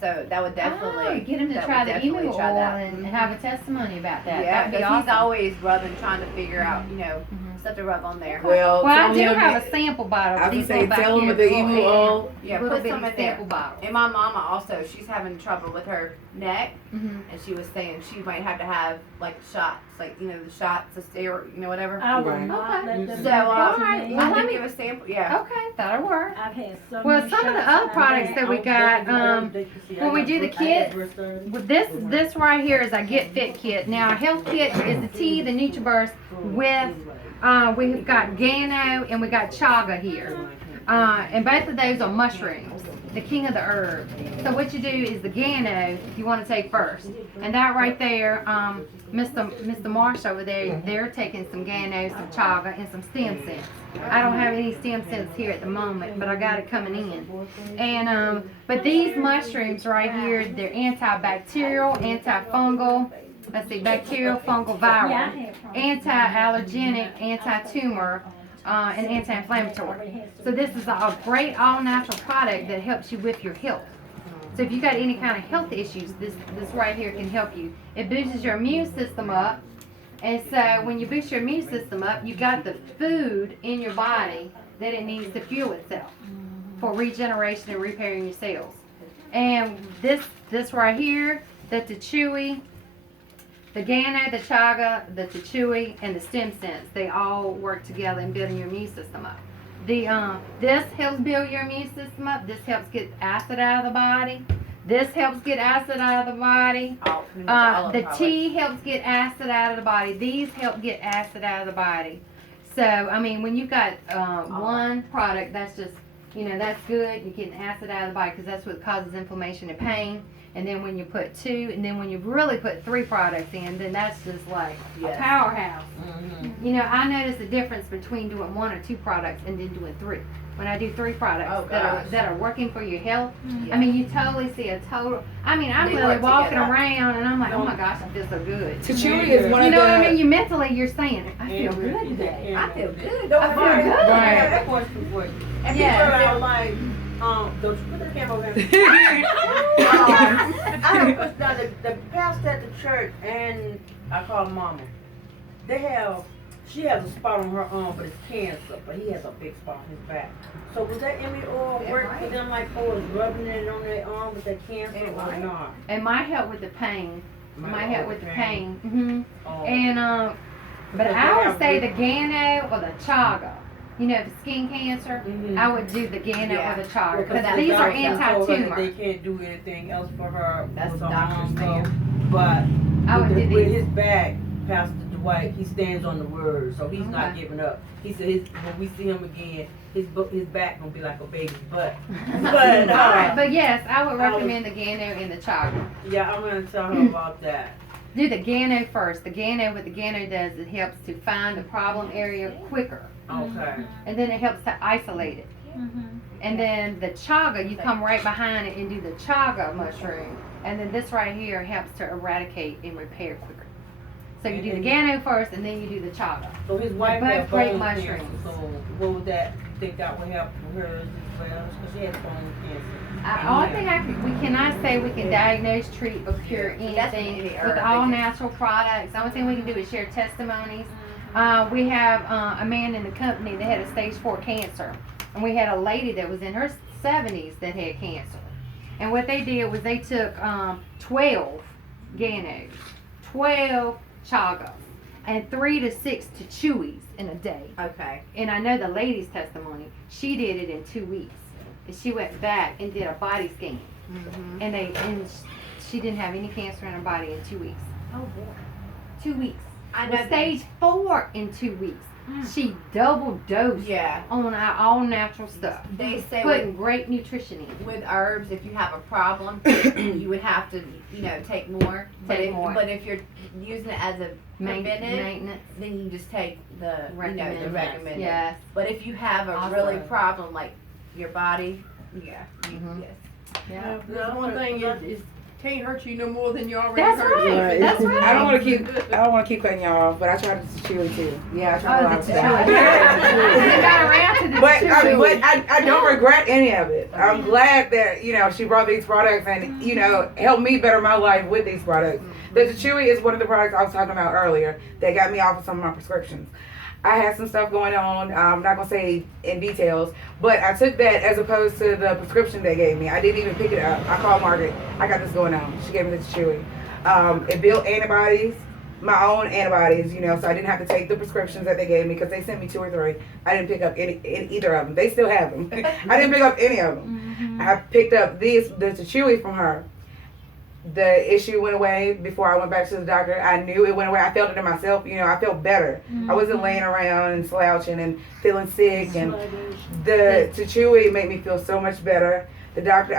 So that would definitely get him to that try would the definitely emu try oil that. and have a testimony about that. Yeah, That'd be because awesome. he's always rubbing, trying to figure out stuff to rub on there. Well, Well, I tell do him have a sample bottle. I was These gonna say, go back tell him here with the for emu a oil. Yeah, little put bitty some in sample there. bottle. And my mama also, she's having trouble with her neck, Mhm. and she was saying she might have to have like shots, like the shots of steroid, whatever. I will Right. not let them. So Alright, well, I let can me- give a sample. Yeah. Okay, that'll work. I've had so Well, many some of the shots other in my products back. that we got, when we do the kits, with this right here is our Get Fit kit. Now, our health kit is the tea, the NutriBurst with, we've got Gano and we got Chaga here. And both of those are mushrooms, the king of the herb. So what you do is the Gano you want to take first. And that right there, Mr. Marsh over there, they're taking some Gano, some Chaga, and some stem cells. I don't have any stem cells here at the moment, but I got it coming in. And but these mushrooms right here, they're antibacterial, antifungal, let's see, bacterial, fungal, viral, anti-allergenic, anti-tumor, and anti-inflammatory. So this is a great all-natural product that helps you with your health. So if you got any kind of health issues, this right here can help you. It boosts your immune system up. And so when you boost your immune system up, you got the food in your body that it needs to fuel itself for regeneration and repairing your cells. And this right here, the Chewy, the Gano, the Chaga, the Chewy, and the stem cells, they all work together in building your immune system up. This helps build your immune system up. This helps get acid out of the body. This helps get acid out of the body. The tea helps get acid out of the body. These help get acid out of the body. So, I mean, when you've got one product, that's just, that's good. You're getting acid out of the body because that's what causes inflammation and pain. And then when you put two, and then when you really put 3 products in, then that's just like a powerhouse. I notice a difference between doing 1 or 2 products and then doing 3. When I do 3 products that are working for your health, I mean, you totally see a total. I mean, I'm They literally work walking together. around and I'm like, oh my gosh, I feel so good. Chewy is one You of know what I the. mean? You mentally, you're saying, I feel good today. I feel good. I feel good. I have a question for you. And people Yeah. are like, don't you put the camera over there? I have a question. Now, the pastor at the church, and I call him Mama, she has a spot on her arm, but it's cancer, but he has a big spot on his back. So would that Emmy oil work for them like for rubbing it on their arm with that cancer or not? It might help with the pain. Might help with the pain. Oh. And but I would say the Gano or the Chaga. For skin cancer, I would do the Gano or the Chaga because these are anti-tumor. They can't do anything else for her. That's with the her doctor's arm, thing. But I would do with these. his back, Pastor Dwight, he stands on the word, so he's not Okay. giving up. He said when we see him again, his back gonna be like a baby's butt. All But right, but yes, I would recommend the Gano and the Chaga. yeah, I'm gonna tell her about that. Do the Gano first. The Gano, what the Gano does, it helps to find the problem area quicker. Okay. And then it helps to isolate it. And then the Chaga, you come right behind it and do the Chaga mushroom. And then this right here helps to eradicate and repair quicker. So you do the Gano first and then you do the Chaga. So his wife Both had great bone mushrooms. cancer. So what would that think that would help with hers as well? Because she has bone cancer. Only thing we cannot say we can diagnose, treat, or cure That's anything any with herb, all they can- natural products. The only thing we can do is share testimonies. We have a man in the company that had a stage 4 cancer, and we had a lady that was in her 70s that had cancer. And what they did was they took 12 Ganos, 12 Chagas, and 3 to 6 to Chewies in a day. Okay. And I know the lady's testimony, she did it in 2 weeks. And she went back and did a body scan. Mhm. and she didn't have any cancer in her body in 2 weeks. Oh boy. 2 weeks. I know With that- stage 4 in 2 weeks. She double dosed Yeah. on our all natural stuff. They say Putting great nutrition in. with herbs, if you have a problem, you would have to, take more. Take more. But if you're using it as a preventive, Maintenance. then you just take the the Recommended. recommended. Yes. But if you have a Also. really problem like your body, yes. Yeah. The one thing is can't hurt you no more than you already That's hurt. right. you. That's right. I don't want to keep cutting y'all off, but I tried the chewy too. Yeah, I tried a lot of The stuff. chewy. We got around to the But chewy. I don't regret any of it. I'm glad that she brought these products and helped me better my life with these products. The Chewy is one of the products I was talking about earlier that got me off of some of my prescriptions. I had some stuff going on. I'm not gonna say in details, but I took that as opposed to the prescription they gave me. I didn't even pick it up. I called Margaret. I got this going on. She gave me this Chewy. It built antibodies, my own antibodies, so I didn't have to take the prescriptions that they gave me because they sent me 2 or 3. I didn't pick up either of them. They still have them. I didn't pick up any of them. I picked up the Chewy from her. The issue went away before I went back to the doctor. I knew it went away. I felt it in myself. I felt better. I wasn't laying around and slouching and feeling sick. And the Chewy made me feel so much better. The doctor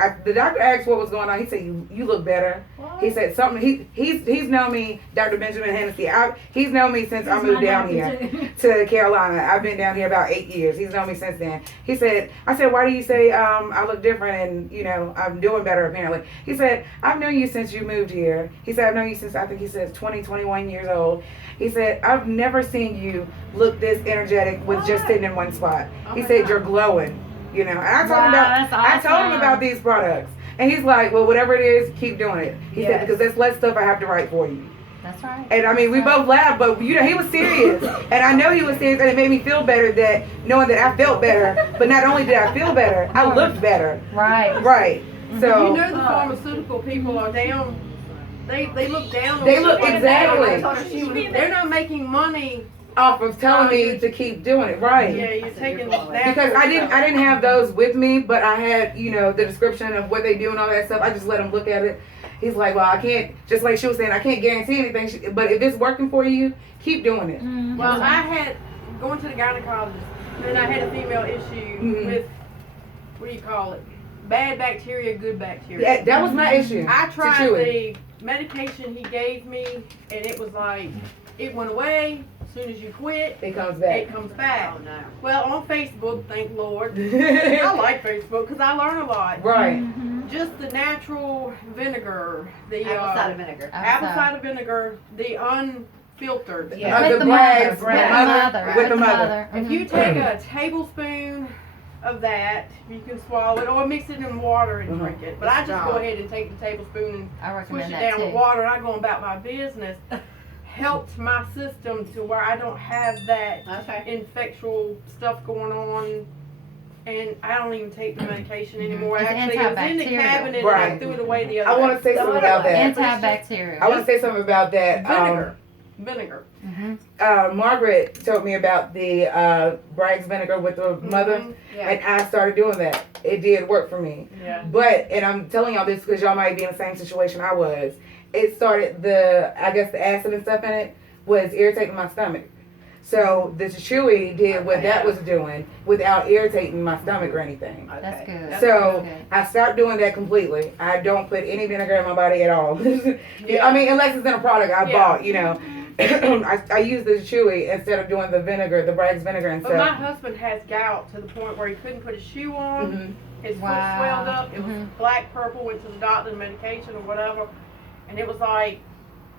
asked what was going on. He said, "You look better." What? He said something. He's known me, Dr. Benjamin Hennessy. He's known me since I moved down here to Carolina. I've been down here about 8 years. He's known me since then. I said, "Why do you say I look different and I'm doing better apparently?" He said, "I've known you since you moved here." He said, "I've known you since I think he says 20, 21 years old." He said, "I've never seen you look this energetic with just sitting in one spot." He said, "You're glowing." And I told him about these products, and he's like, "Well, whatever it is, keep doing it." He said, "Because there's less stuff I have to write for you." That's right. And I mean, we both laughed, but he was serious, and I know he was serious, and it made me feel better that knowing that I felt better. But not only did I feel better, I looked better. Right. Right. So The pharmaceutical people are down. They look down. On They look people. exactly They're not making money. off of telling me to keep doing it. Right. Yeah, you're taking that Because I didn't have those with me, but I had, the description of what they do and all that stuff. I just let him look at it. He's like, "Well, I can't," just like she was saying, "I can't guarantee anything, but if it's working for you, keep doing it." Well, I had going to the gynecologist, and I had a female issue with what do you call it? Bad bacteria, good bacteria. That was my issue. I to tried chew it. the medication he gave me, and it was like it went away. As soon as you quit, It comes back. it comes back. Oh no. Well, on Facebook, thank Lord, I like Facebook because I learn a lot. Right. Just the natural vinegar, the Apple cider vinegar. apple cider vinegar, the unfiltered. Yeah. The With the brags, mother. the mother, with the mother. If you take a tablespoon of that, you can swallow it or mix it in water and drink it. But I just go ahead and take the tablespoon I and swish recommend it that down too. with water, and I go about my business. Helped my system to where I don't have that Okay. infectial stuff going on, and I don't even take the medication anymore. It's Actually, it was in the antibacterial. cabinet and Right. I threw it away the other I want to say something about that. Antibacterial. I want to say something about that. Vinegar. Margaret told me about the Bragg's vinegar with the mother, Yeah. and I started doing that. It did work for me. Yeah. But, and I'm telling y'all this because y'all might be in the same situation I was. It started the acid and stuff in it was irritating my stomach. So the Chewy did what that was doing without irritating my stomach or anything. That's good. So That's good. I stopped doing that completely. I don't put any vinegar in my body at all. I mean, unless it's in a product I bought, I use the Chewy instead of doing the vinegar, the Bragg's vinegar and But my stuff. husband has gout to the point where he couldn't put his shoe on. His foot Wow. swelled up. It was black, purple. Went to the doctor, medication or whatever, and it was like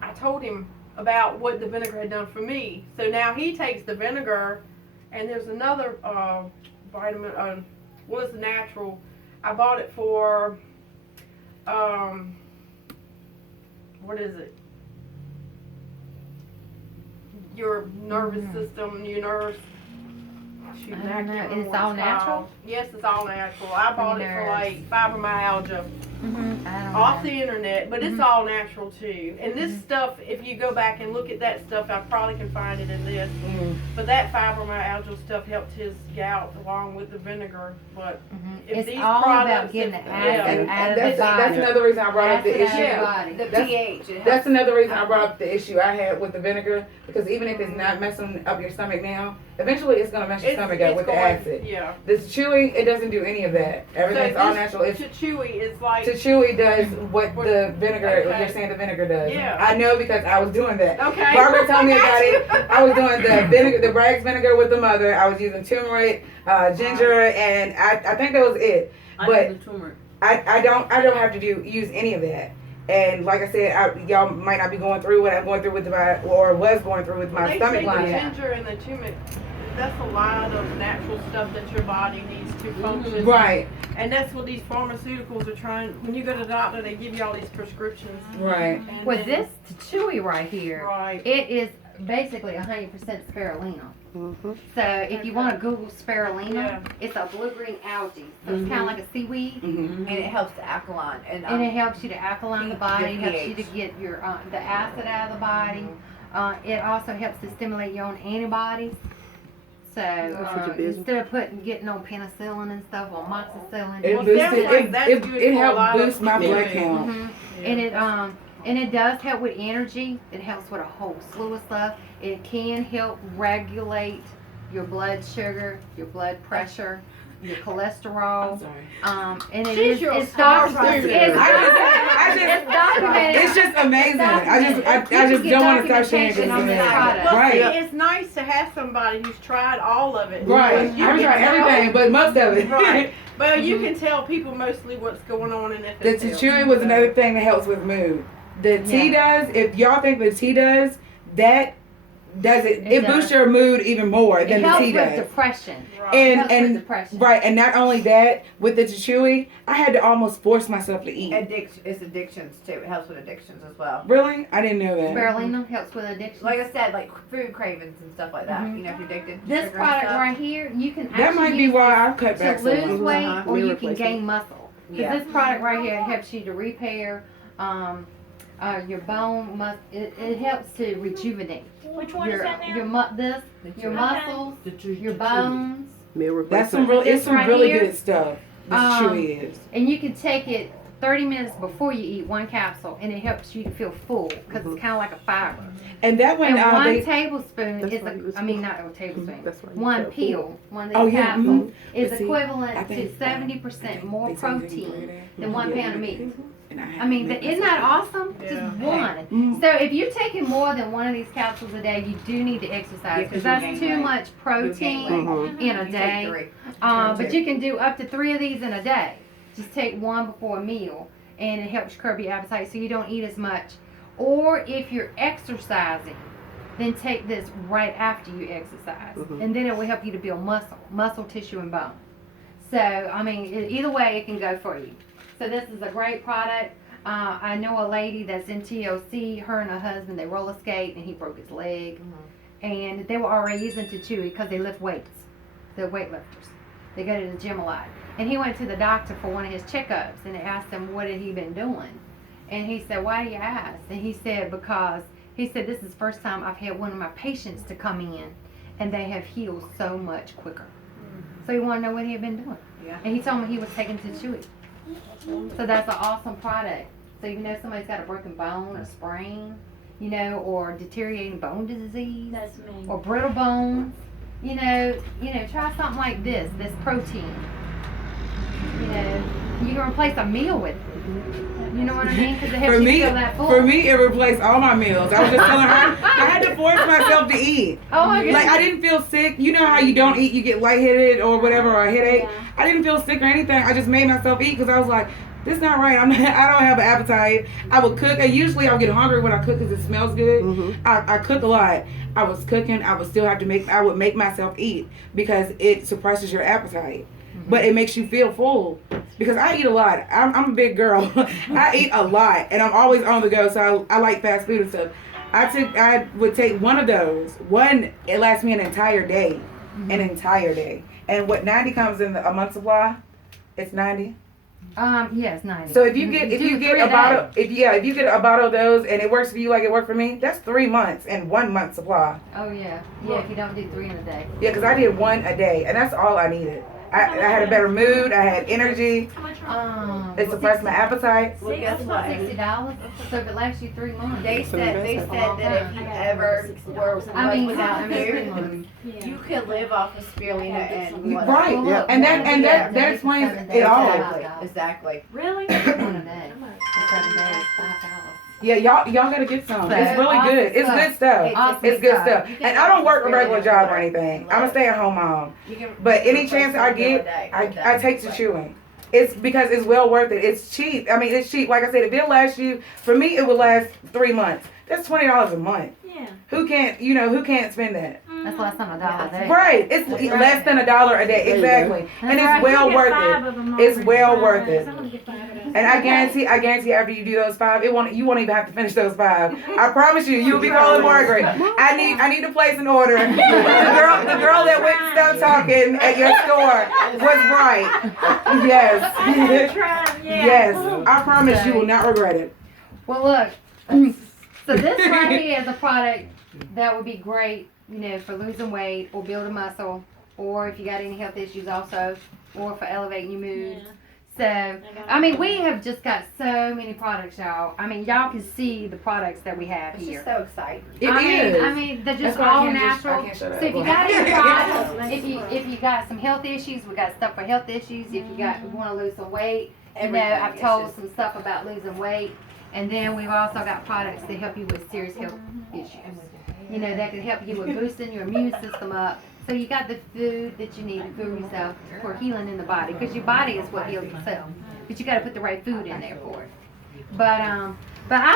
I told him about what the vinegar had done for me. So now he takes the vinegar, and there's another vitamin. Well, it's natural. I bought it for what is it? Your nervous system, your nerves. Shoot, I don't know. can't remember It's what all called. natural? Yes, it's all natural. I bought it for nerves. like fibromyalgia. off the internet, but it's all natural too. And this stuff, if you go back and look at that stuff, I probably can find it in this. But that fibromyalgia stuff helped his gout along with the vinegar. But if It's these all products, about getting the if- acid yeah. out of that's, the body. that's another reason I brought up the Acid out of issue. the body. The That's- pH. it That's helps. another reason I brought up the issue I had with the vinegar, because even if it's not messing up your stomach now, eventually it's gonna mess your stomach up with the acid. Yeah. This chewy, it doesn't do any of that. Everything's all this natural. It's chewy is like chewy does what the vinegar, Okay. you're saying the vinegar does. Yeah. I know because I was doing that. okay. Margaret told me about it. I was doing the vinegar, the Bragg's vinegar with the mother. I was using turmeric, ginger, and I think that was it. But do the turmeric. I don't have to use any of that. And like I said, y'all might not be going through what I'm going through with was going through with my They stomach say line. the ginger and the turmeric, that's a lot of natural stuff that your body needs to function. Right, And that's what these pharmaceuticals are trying. When you go to the doctor, they give you all these prescriptions. right. And With then- this chewy right here, right. it is basically 100% spirulina. So if you want to Google spirulina, Yeah. it's a blue-green algae. So it's kind of like a seaweed. Mm-hmm. And it helps the alkaline. And it helps you to alkaline the body, Your helps you to pH. get your the acid out of the body. It also helps to stimulate your own antibodies. So instead of getting on penicillin and stuff or amoxicillin, It Well, boosted. sounds like that's good It for a lot helped of boost my people. blood count. and it does help with energy. It helps with a whole slew of stuff. It can help regulate your blood sugar, your blood pressure, your cholesterol. And it She's is your it's star documented. student. It's documented. It's just amazing. I just get don't want to stop sharing documentation this. on this product. Well, Right. see, it's nice to have somebody who's tried all of it. Right. Because you I've can tried tell- everything, but most of it. Right. Well, you can tell people mostly what's going on in The it. chewing was another thing that helps with mood. The tea does. If y'all think the tea does, that does it. It boosts your mood even more It than the helps tea with does. depression. Right. It And helps with depression. right, and not only that, with the chewy, I had to almost force myself to eat. It's addictions too. It helps with addictions as well. Really? I didn't know that. Spirulina helps with addiction. Like I said, like food cravings and stuff like that. You know, if you're addicted to This sugar and product stuff. right here, you can That actually might be use why I've cut back to so lose much. weight or Meal you can replacement. gain muscle. Because Yeah. this product right here helps you to repair your bone. It helps to rejuvenate Which one is your that now? your Okay. muscles, your bones, That's some real. It's some Right really here. good stuff. This chewy is. and you can take it 30 minutes before you eat one capsule, and it helps you to feel full because it's kind of like a fiber. And that one, And one they, tablespoon That's is why you- I mean not a tablespoon. That's why you One got pill, one of Oh, these yeah, capsules is But see, I equivalent to think, 70% more they say you can protein put it in. than 1 Yeah. pound of meat. And I mean, isn't that awesome? Yeah. Just one. Mm. So if you're taking more than one of these capsules a day, you do need to exercise because Yeah, 'cause that's you'll too gain weight. much protein Mhm. in a You take day. 3. But you can do up to 3 of these in a day. Just take one before a meal, and it helps curb your appetite so you don't eat as much. Or if you're exercising, then take this right after you exercise, and then it will help you to build muscle tissue, and bone. So I mean, either way, it can go for you. So this is a great product. I know a lady that's in TOC. Her and her husband, they roller skate, and he broke his leg, and they were already using Chewy because they lift weights. They're weightlifters. They go to the gym a lot. And he went to the doctor for one of his checkups, and they asked him what had he been doing, and he said, "Why do you ask?" And he said, "Because he said this is the first time I've had one of my patients to come in, and they have healed so much quicker." So he wanted to know what he had been doing. Yeah. And he told me he was taking Chewy. So that's an awesome product. So you know somebody's got a broken bone, a sprain, or deteriorating bone disease, That's me. or brittle bones, try something like this protein. You can replace a meal with it. You know what I mean? Because it helps For you me, feel that full. for me, it replaced all my meals. I was just telling her I had to force myself to eat. Oh my goodness. Like I didn't feel sick. You know how you don't eat, you get lightheaded or whatever, or a headache. Yeah. I didn't feel sick or anything. I just made myself eat because I was like, this is not right. I don't have an appetite. I would cook. And usually I would get hungry when I cook because it smells good. I cook a lot. I was cooking. I would still have to I would make myself eat because it suppresses your appetite. But it makes you feel full because I eat a lot. I'm a big girl. I eat a lot and I'm always on the go. So I like fast food and stuff. I would take one of those. It lasts me an entire day. An entire day. And what 90 comes in a month supply, it's 90. Yeah, it's 90. So if you get Do 3 a day. bottle, if you get a bottle of those and it works for you like it worked for me, that's 3 months and 1 month supply. Oh yeah, yeah. If you don't do 3 in a day. Yeah, because I did 1 a day, and that's all I needed. I had a better mood. I had energy. It suppressed my appetite. Well, guess what? $60. So if it lasts you 3 months. They said that if you ever were I mean, without 3 food, months. you could live off of spirulina and water. Right, Well, look, and that explains it all. Exactly. Really? 1 a day. 7 days, $5. Yeah, y'all gotta get some. It's really good. It's good stuff. Awesome It's good stuff. stuff. And I don't work a regular job or anything. I'm a stay-at-home mom. But any chance I get, I take to chewing. It's because it's well worth it. It's cheap. I mean, it's cheap. Like I said, if it lasts you, for me, it would last 3 months. That's $20 a month. Yeah. Who can't spend that? That's less than $1 a day. Right. It's less than $1 a day. Exactly. And it's right. well You get worth 5 it. of them It's already. well worth it. I'm gonna get 5 of those. And I guarantee after you do those 5, you won't even have to finish those 5. I promise you'll be calling Margaret. I need to place an order. The girl that went and stopped talking at your store was right. Yes. I haven't tried yet. Yes. I promise you will not regret it. Well, look. So this right here is a product that would be great, for losing weight or building muscle, or if you got any health issues also, or for elevating your mood. Yeah. So, I mean, we have just got so many products, y'all. I mean, y'all can see the products that we have It's here. just so exciting. I mean, they're just That's why I all can't just- I natural. can't shut up. So if you got any problems, if you got some health issues, we got stuff for health issues. If you want to lose some weight, I've told some stuff about losing weight, and then we've also got products to help you with serious health issues. That can help you with boosting your immune system up. So you got the food that you need to fuel yourself for healing in the body, because your body is what heals itself. But you got to put the right food in there for it. But I'm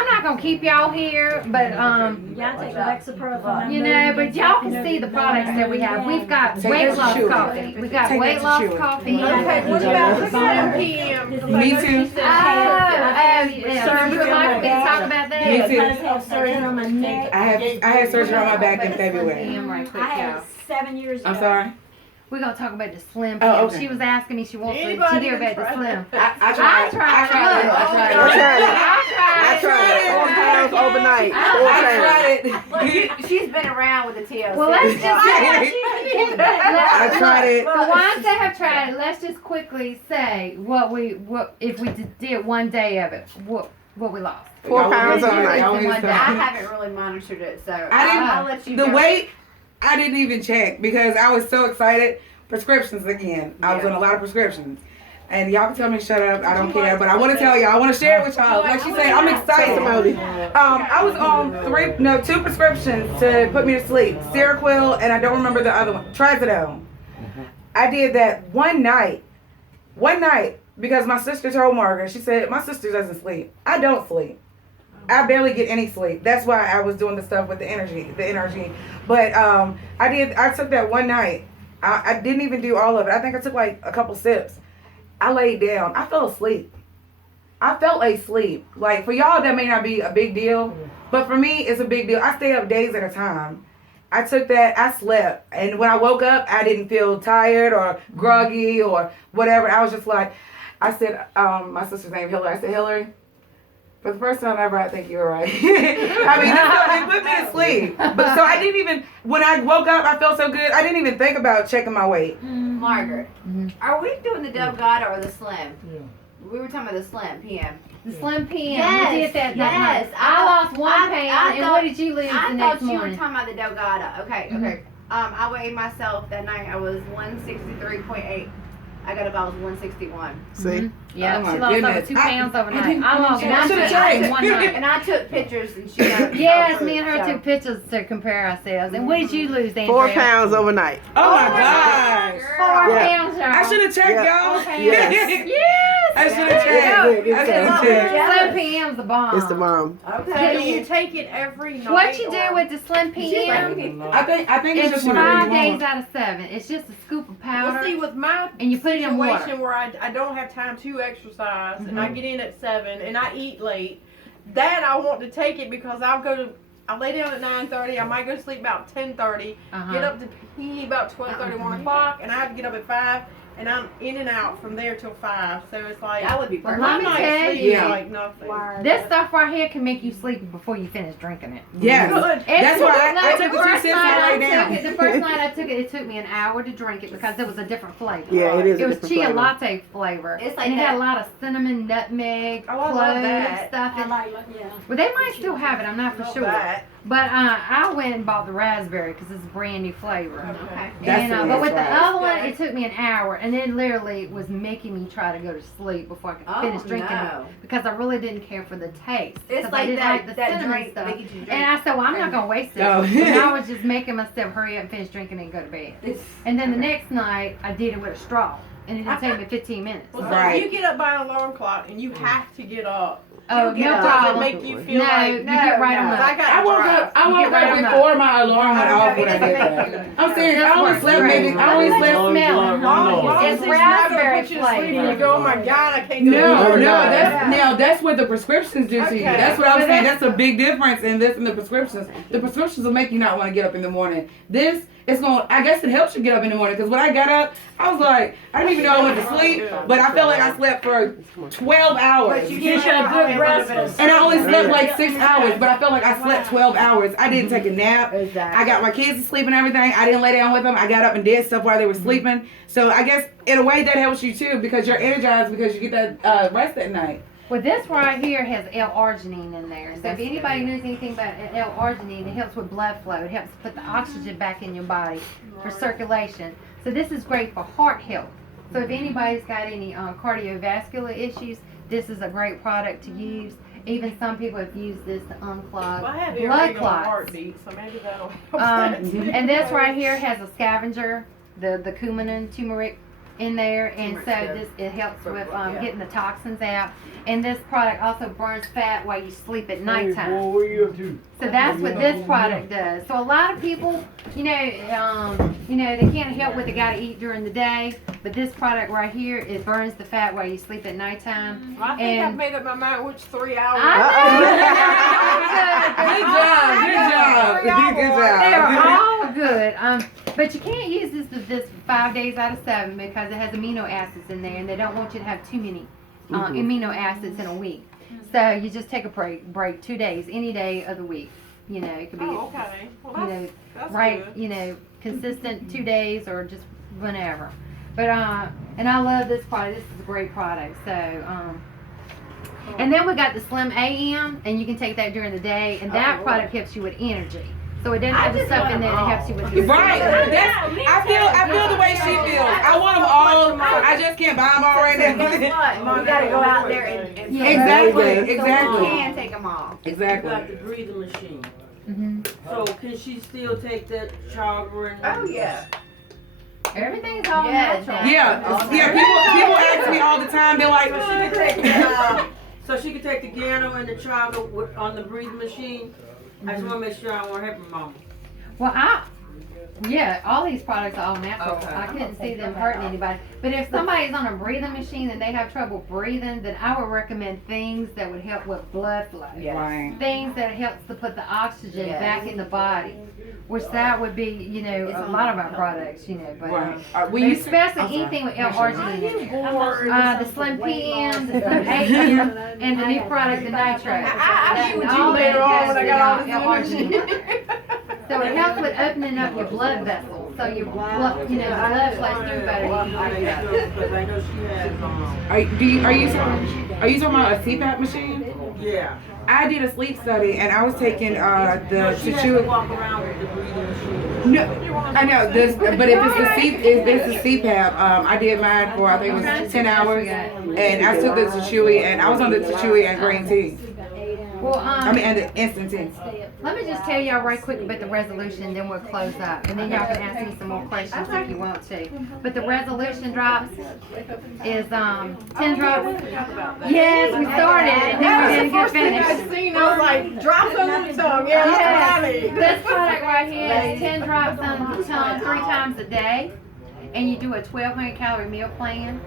not gonna keep y'all here. But Y'all take Lexapro. but y'all can see the products that we have. We've got weight loss coffee. We got weight loss coffee. Okay, what about the 7 p.m.? Me too. Yeah. You would like me to talk about that? Me too. I have surgery on my neck. I had surgery on my back in February. Damn right quick, I had y'all. 7 years ago. I'm sorry. We're gonna talk about the slim. Oh, PM. okay. She was asking me. She wants to Anybody hear can about the try slim. I tried it. I tried I tried it. 4 pounds overnight. 4 I pounds. tried it. Look, she's been around with the TLC. Well, let's just. I tried it. The ones that have tried it, let's just quickly say what if we did 1 day of it, what we lost. 4 pounds What did you overnight. lose in 1 day? I haven't really monitored it, so I'll let you The know. weight, I didn't even check because I was so excited. Prescriptions again. I was on a lot of prescriptions. And y'all can tell me to shut up. I don't care. But I want to tell y'all. I want to share it with y'all. Like she said, I'm excited. I was on 2 prescriptions to put me to sleep. Seroquel and I don't remember the other one. Trazodone. I did that one night. Because my sister told Margaret. She said, my sister doesn't sleep. I don't sleep. I barely get any sleep. That's why I was doing the stuff with the energy. But I took that one night. I didn't even do all of it. I think I took like a couple sips. I laid down. I fell asleep. Like for y'all, that may not be a big deal, but for me, it's a big deal. I stay up days at a time. I took that. I slept, and when I woke up, I didn't feel tired or groggy or whatever. I was just like, I said, my sister's name Hillary. I said, Hillary, for the first time ever, I think you were right. I mean, it put me to sleep. But so I didn't even, when I woke up, I felt so good. I didn't even think about checking my weight. Margaret, are we doing the Delgado or the Slim? We were talking about the Slim PM. The slim PM. Yes, We did that yes. night. I lost 1 I pound. And thought- what did you lose I the thought next you were morning? talking about the Delgado. Okay. I weighed myself that night. I was 163.8. I got about 161. See? Yeah, Oh my she lost over goodness. 2 pounds overnight. didn't- I lost I 1 should've pound in checked. 1 night. And I took pictures and she got Yes, me and her took pictures to compare ourselves. And what did you lose, Andrea? 4 pounds overnight. Oh my gosh. 4 Yeah. pounds, y'all. I should have checked, y'all. Yes. Yes. I should have checked. I should have checked. Slim PM's the bomb. It's the bomb. So you take it every night? What you do or- with the Slim PM? I think it's It's just whatever 5 you days want. out of 7. It's just a scoop of powder. Well, see, with my And you put it in water. situation where I don't have time to exercise and Mm-hmm. I get in at 7 and I eat late, that I want to take it because I'll lay down at 9:30. I might go to sleep about 10:30. Uh-huh. Get up to pee about 12:30, 1 o'clock, and I have to get up at 5. and I'm in and out from there till 5. So it's like That would be Well, perfect. let my me night's tell sleep you. is like nothing. This stuff right here can make you sleepy before you finish drinking it. Yes. Good. That's why I Like, took the the 2 first cents night and I lay down. took it, the first night I took it, it took me an hour to drink it because it was a different flavor. Yeah, it is. It a was different chia flavor. latte flavor. It's like and it had that. a lot of cinnamon, nutmeg, Oh, I love cloves, that. stuff. I And, like, yeah. well, they might still have it. I'm not for Love sure. that. But I went and bought the raspberry because it's a brand new flavor. Okay. That's And, the but one, with the right. other one, it took me an hour, and it literally was making me try to go to sleep before I could Oh, finish drinking no. it because I really didn't care for the taste. It's 'Cause I like didn't that, like the that cinnamon drink stuff. they get you to drink. And I said, well, I'm not gonna waste it. Oh. And I was just making myself hurry up and finish drinking and go to bed. It's- And then the next night, I did it with a straw, and it didn't take me 15 minutes. Well, so Right. if you get up by an alarm clock and you have to get up, Oh, get no up. does it problem. make you feel No, like you get right on I up. got I woke up. I You woke get right up on up. before my alarm went off when I It did doesn't that. make I'm serious. This I only works slept great. maybe. I only Let me slept. just smell it. Long It's as not gonna raspberry put you to sleep and flavor. you go, oh my god, I can't go to No, sleep. no, that's what the prescriptions do to you. Okay. That's what I was But saying. That's a big difference in this and the prescriptions. The prescriptions will make you not want to get up in the morning. This, it's going. I guess it helps you get up in the morning because when I got up, I was like, I didn't even know I went to sleep, but I felt like I slept for 12 hours. But you Get get your good rest. And I only slept like 6 hours, but I felt like I slept 12 hours. I didn't take a nap. Exactly. I got my kids to sleep and everything. I didn't lay down with them. I got up and did stuff while they were sleeping. So I guess in a way that helps you too because you're energized because you get that rest at night. Well, this right here has L-arginine in there. So if anybody knows anything about L-arginine, it helps with blood flow. It helps put the oxygen back in your body for circulation. So this is great for heart health. So if anybody's got any cardiovascular issues, this is a great product to use. Even some people have used this to unclog Well, I have blood irregular clots. heartbeat, so maybe that'll help. And this right here has a scavenger, the cumin, turmeric in there, and so this it helps with getting the toxins out. And this product also burns fat while you sleep at nighttime. So that's what this product does. So a lot of people, they can't help what they gotta eat during the day, but this product right here, it burns the fat while you sleep at nighttime. I think I've And made up my mind which 3 hours. Good job. They're all good. But you can't use this with this 5 days out of 7 because it has amino acids in there, and they don't want you to have too many amino acids in a week. So you just take a break 2 days, any day of the week. It could be, Oh, okay. Well, that's right, good. consistent 2 days or just whenever. But and I love this product. This is a great product. So and then we got the Slim AM, and you can take that during the day, and that product helps you with energy. So it doesn't have the stuff in there that helps you with your Right. I feel the way she feels. I want them all. I just can't buy them all right Guess now. what? We gotta go out there and Exactly. so we Exactly. can take them all. You Exactly. got the breathing machine. Mhm. So can she still take that shower and? Oh yeah. Everything's all Yes, natural. Yeah. People ask me all the time. They're like, So she can take the piano and the chaga on the breathing machine. I just want to make sure I won't hurt my mama. Well, all these products are all natural. Okay. I couldn't see them hurting anybody. But if somebody's on a breathing machine and they have trouble breathing, then I would recommend things that would help with blood flow. right. Things that helps to put the oxygen Yes. back in the body, which that would be, a lot of our products, but Right. but especially anything with L-arginine in there. The Slim PM, the Slim AM, and the new product, the Nitro. I With All you later that on when I does got all is this L-arginine. energy. So it helps with opening up your blood vessels, so your blood, the blood flows through better. Well, You I can make sure, because I know she has, Are you talking about a CPAP machine? yeah. I did a sleep study and I was taking No, the she has to Tachua. walk around with the breathing machine. No, I know this, but if it's the CPAP, I did mine for I think it was 10 hours, and I took the Tachui and I was on the Tachui and green tea. Well, And the instant tea. let me just tell y'all right quick about the resolution, then we'll close up, and then y'all can ask me some more questions if you want to. But the resolution drops is 10 drops. Yes, we started, and then we didn't get finished. I seen, I was like, drops under the tongue. Yeah, that's what I need. This product right here is 10 drops on the tongue 3 times a day, and you do a 1,200 calorie meal plan.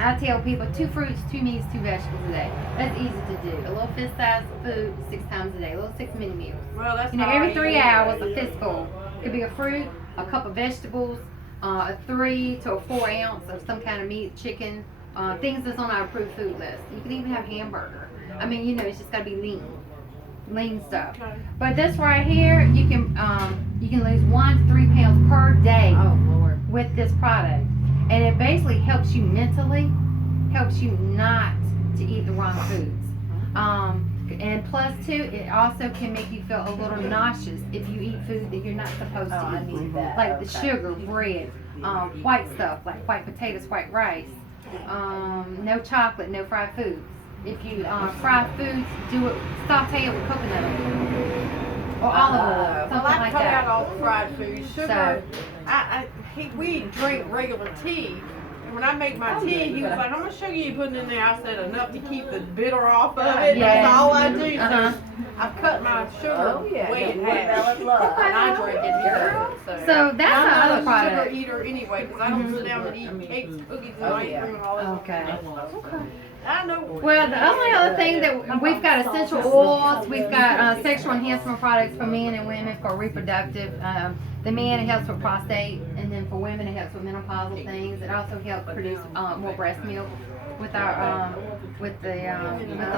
I tell people 2 fruits, 2 meats, 2 vegetables a day. That's easy to do. A little fist size food 6 times a day. A little 6 mini meals. Well, that's Every 3 hours, a fistful. Could be a fruit, a cup of vegetables, a 3 to a 4 ounce of some kind of meat, chicken, things that's on our approved food list. You can even have hamburger. I mean, you know, it's just gotta be lean stuff. But this right here, you can lose 1 to 3 pounds per day with this product, and it basically helps you mentally, helps you not to eat the wrong foods. And plus too, it also can make you feel a little nauseous if you eat food that you're not supposed to eat. I need that. Like the sugar, bread, white stuff like white potatoes, white rice, no chocolate, no fried foods. If you fry foods, do it, saute it with coconut oil or olive oil, something Well, I like cut out that. all the fried food. Sugar, we drink regular tea. And when I make my tea, he was like, "I'm gonna show you putting in there." I said, "Enough to keep the bitter off of it." Yeah. That's all I do. Uh-huh. So I've cut my sugar way in half, and love. I drink it here. So that's I'm the not other a product. sugar eater anyway, because I don't sit down and eat cakes, cookies, and ice cream and all that. Okay. I know. Well, the only other thing that we've got essential oils, we've got sexual enhancement products for men and women for reproductive. The man, it helps with prostate, and then for women it helps with menopausal things. It also helps produce more breast milk with our with the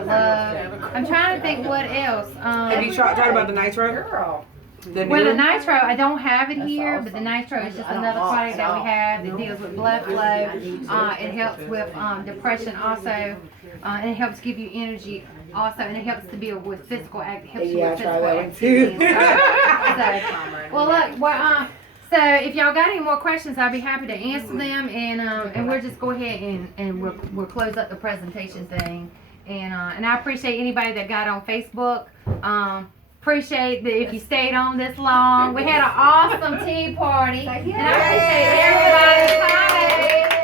love. I'm trying to think what else. Have you tried about the nitro? Girl. The Well, the new? nitro, I don't have it here, but the nitro is just another product that we have that deals with blood flow. It helps with depression also, and it helps give you energy also, and it helps to be with physical act. Helps you Yeah, with I tried physical that one activity too. and stuff. So, well, look, so if y'all got any more questions, I'll be happy to answer them, and we'll just go ahead and we'll close up the presentation thing. And I appreciate anybody that got on Facebook. Appreciate that if you stayed on this long. We had an awesome tea party, and I appreciate everybody's comments.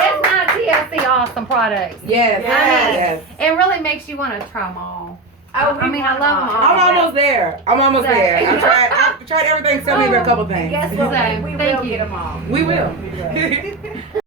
It's not TLC awesome products. Yes. Yes. It really makes you want to try them all. I love them all. I'm almost there. I'm almost there. I tried everything. Tell me about a couple things. Guess what? So, We thank will you. get them all. We will.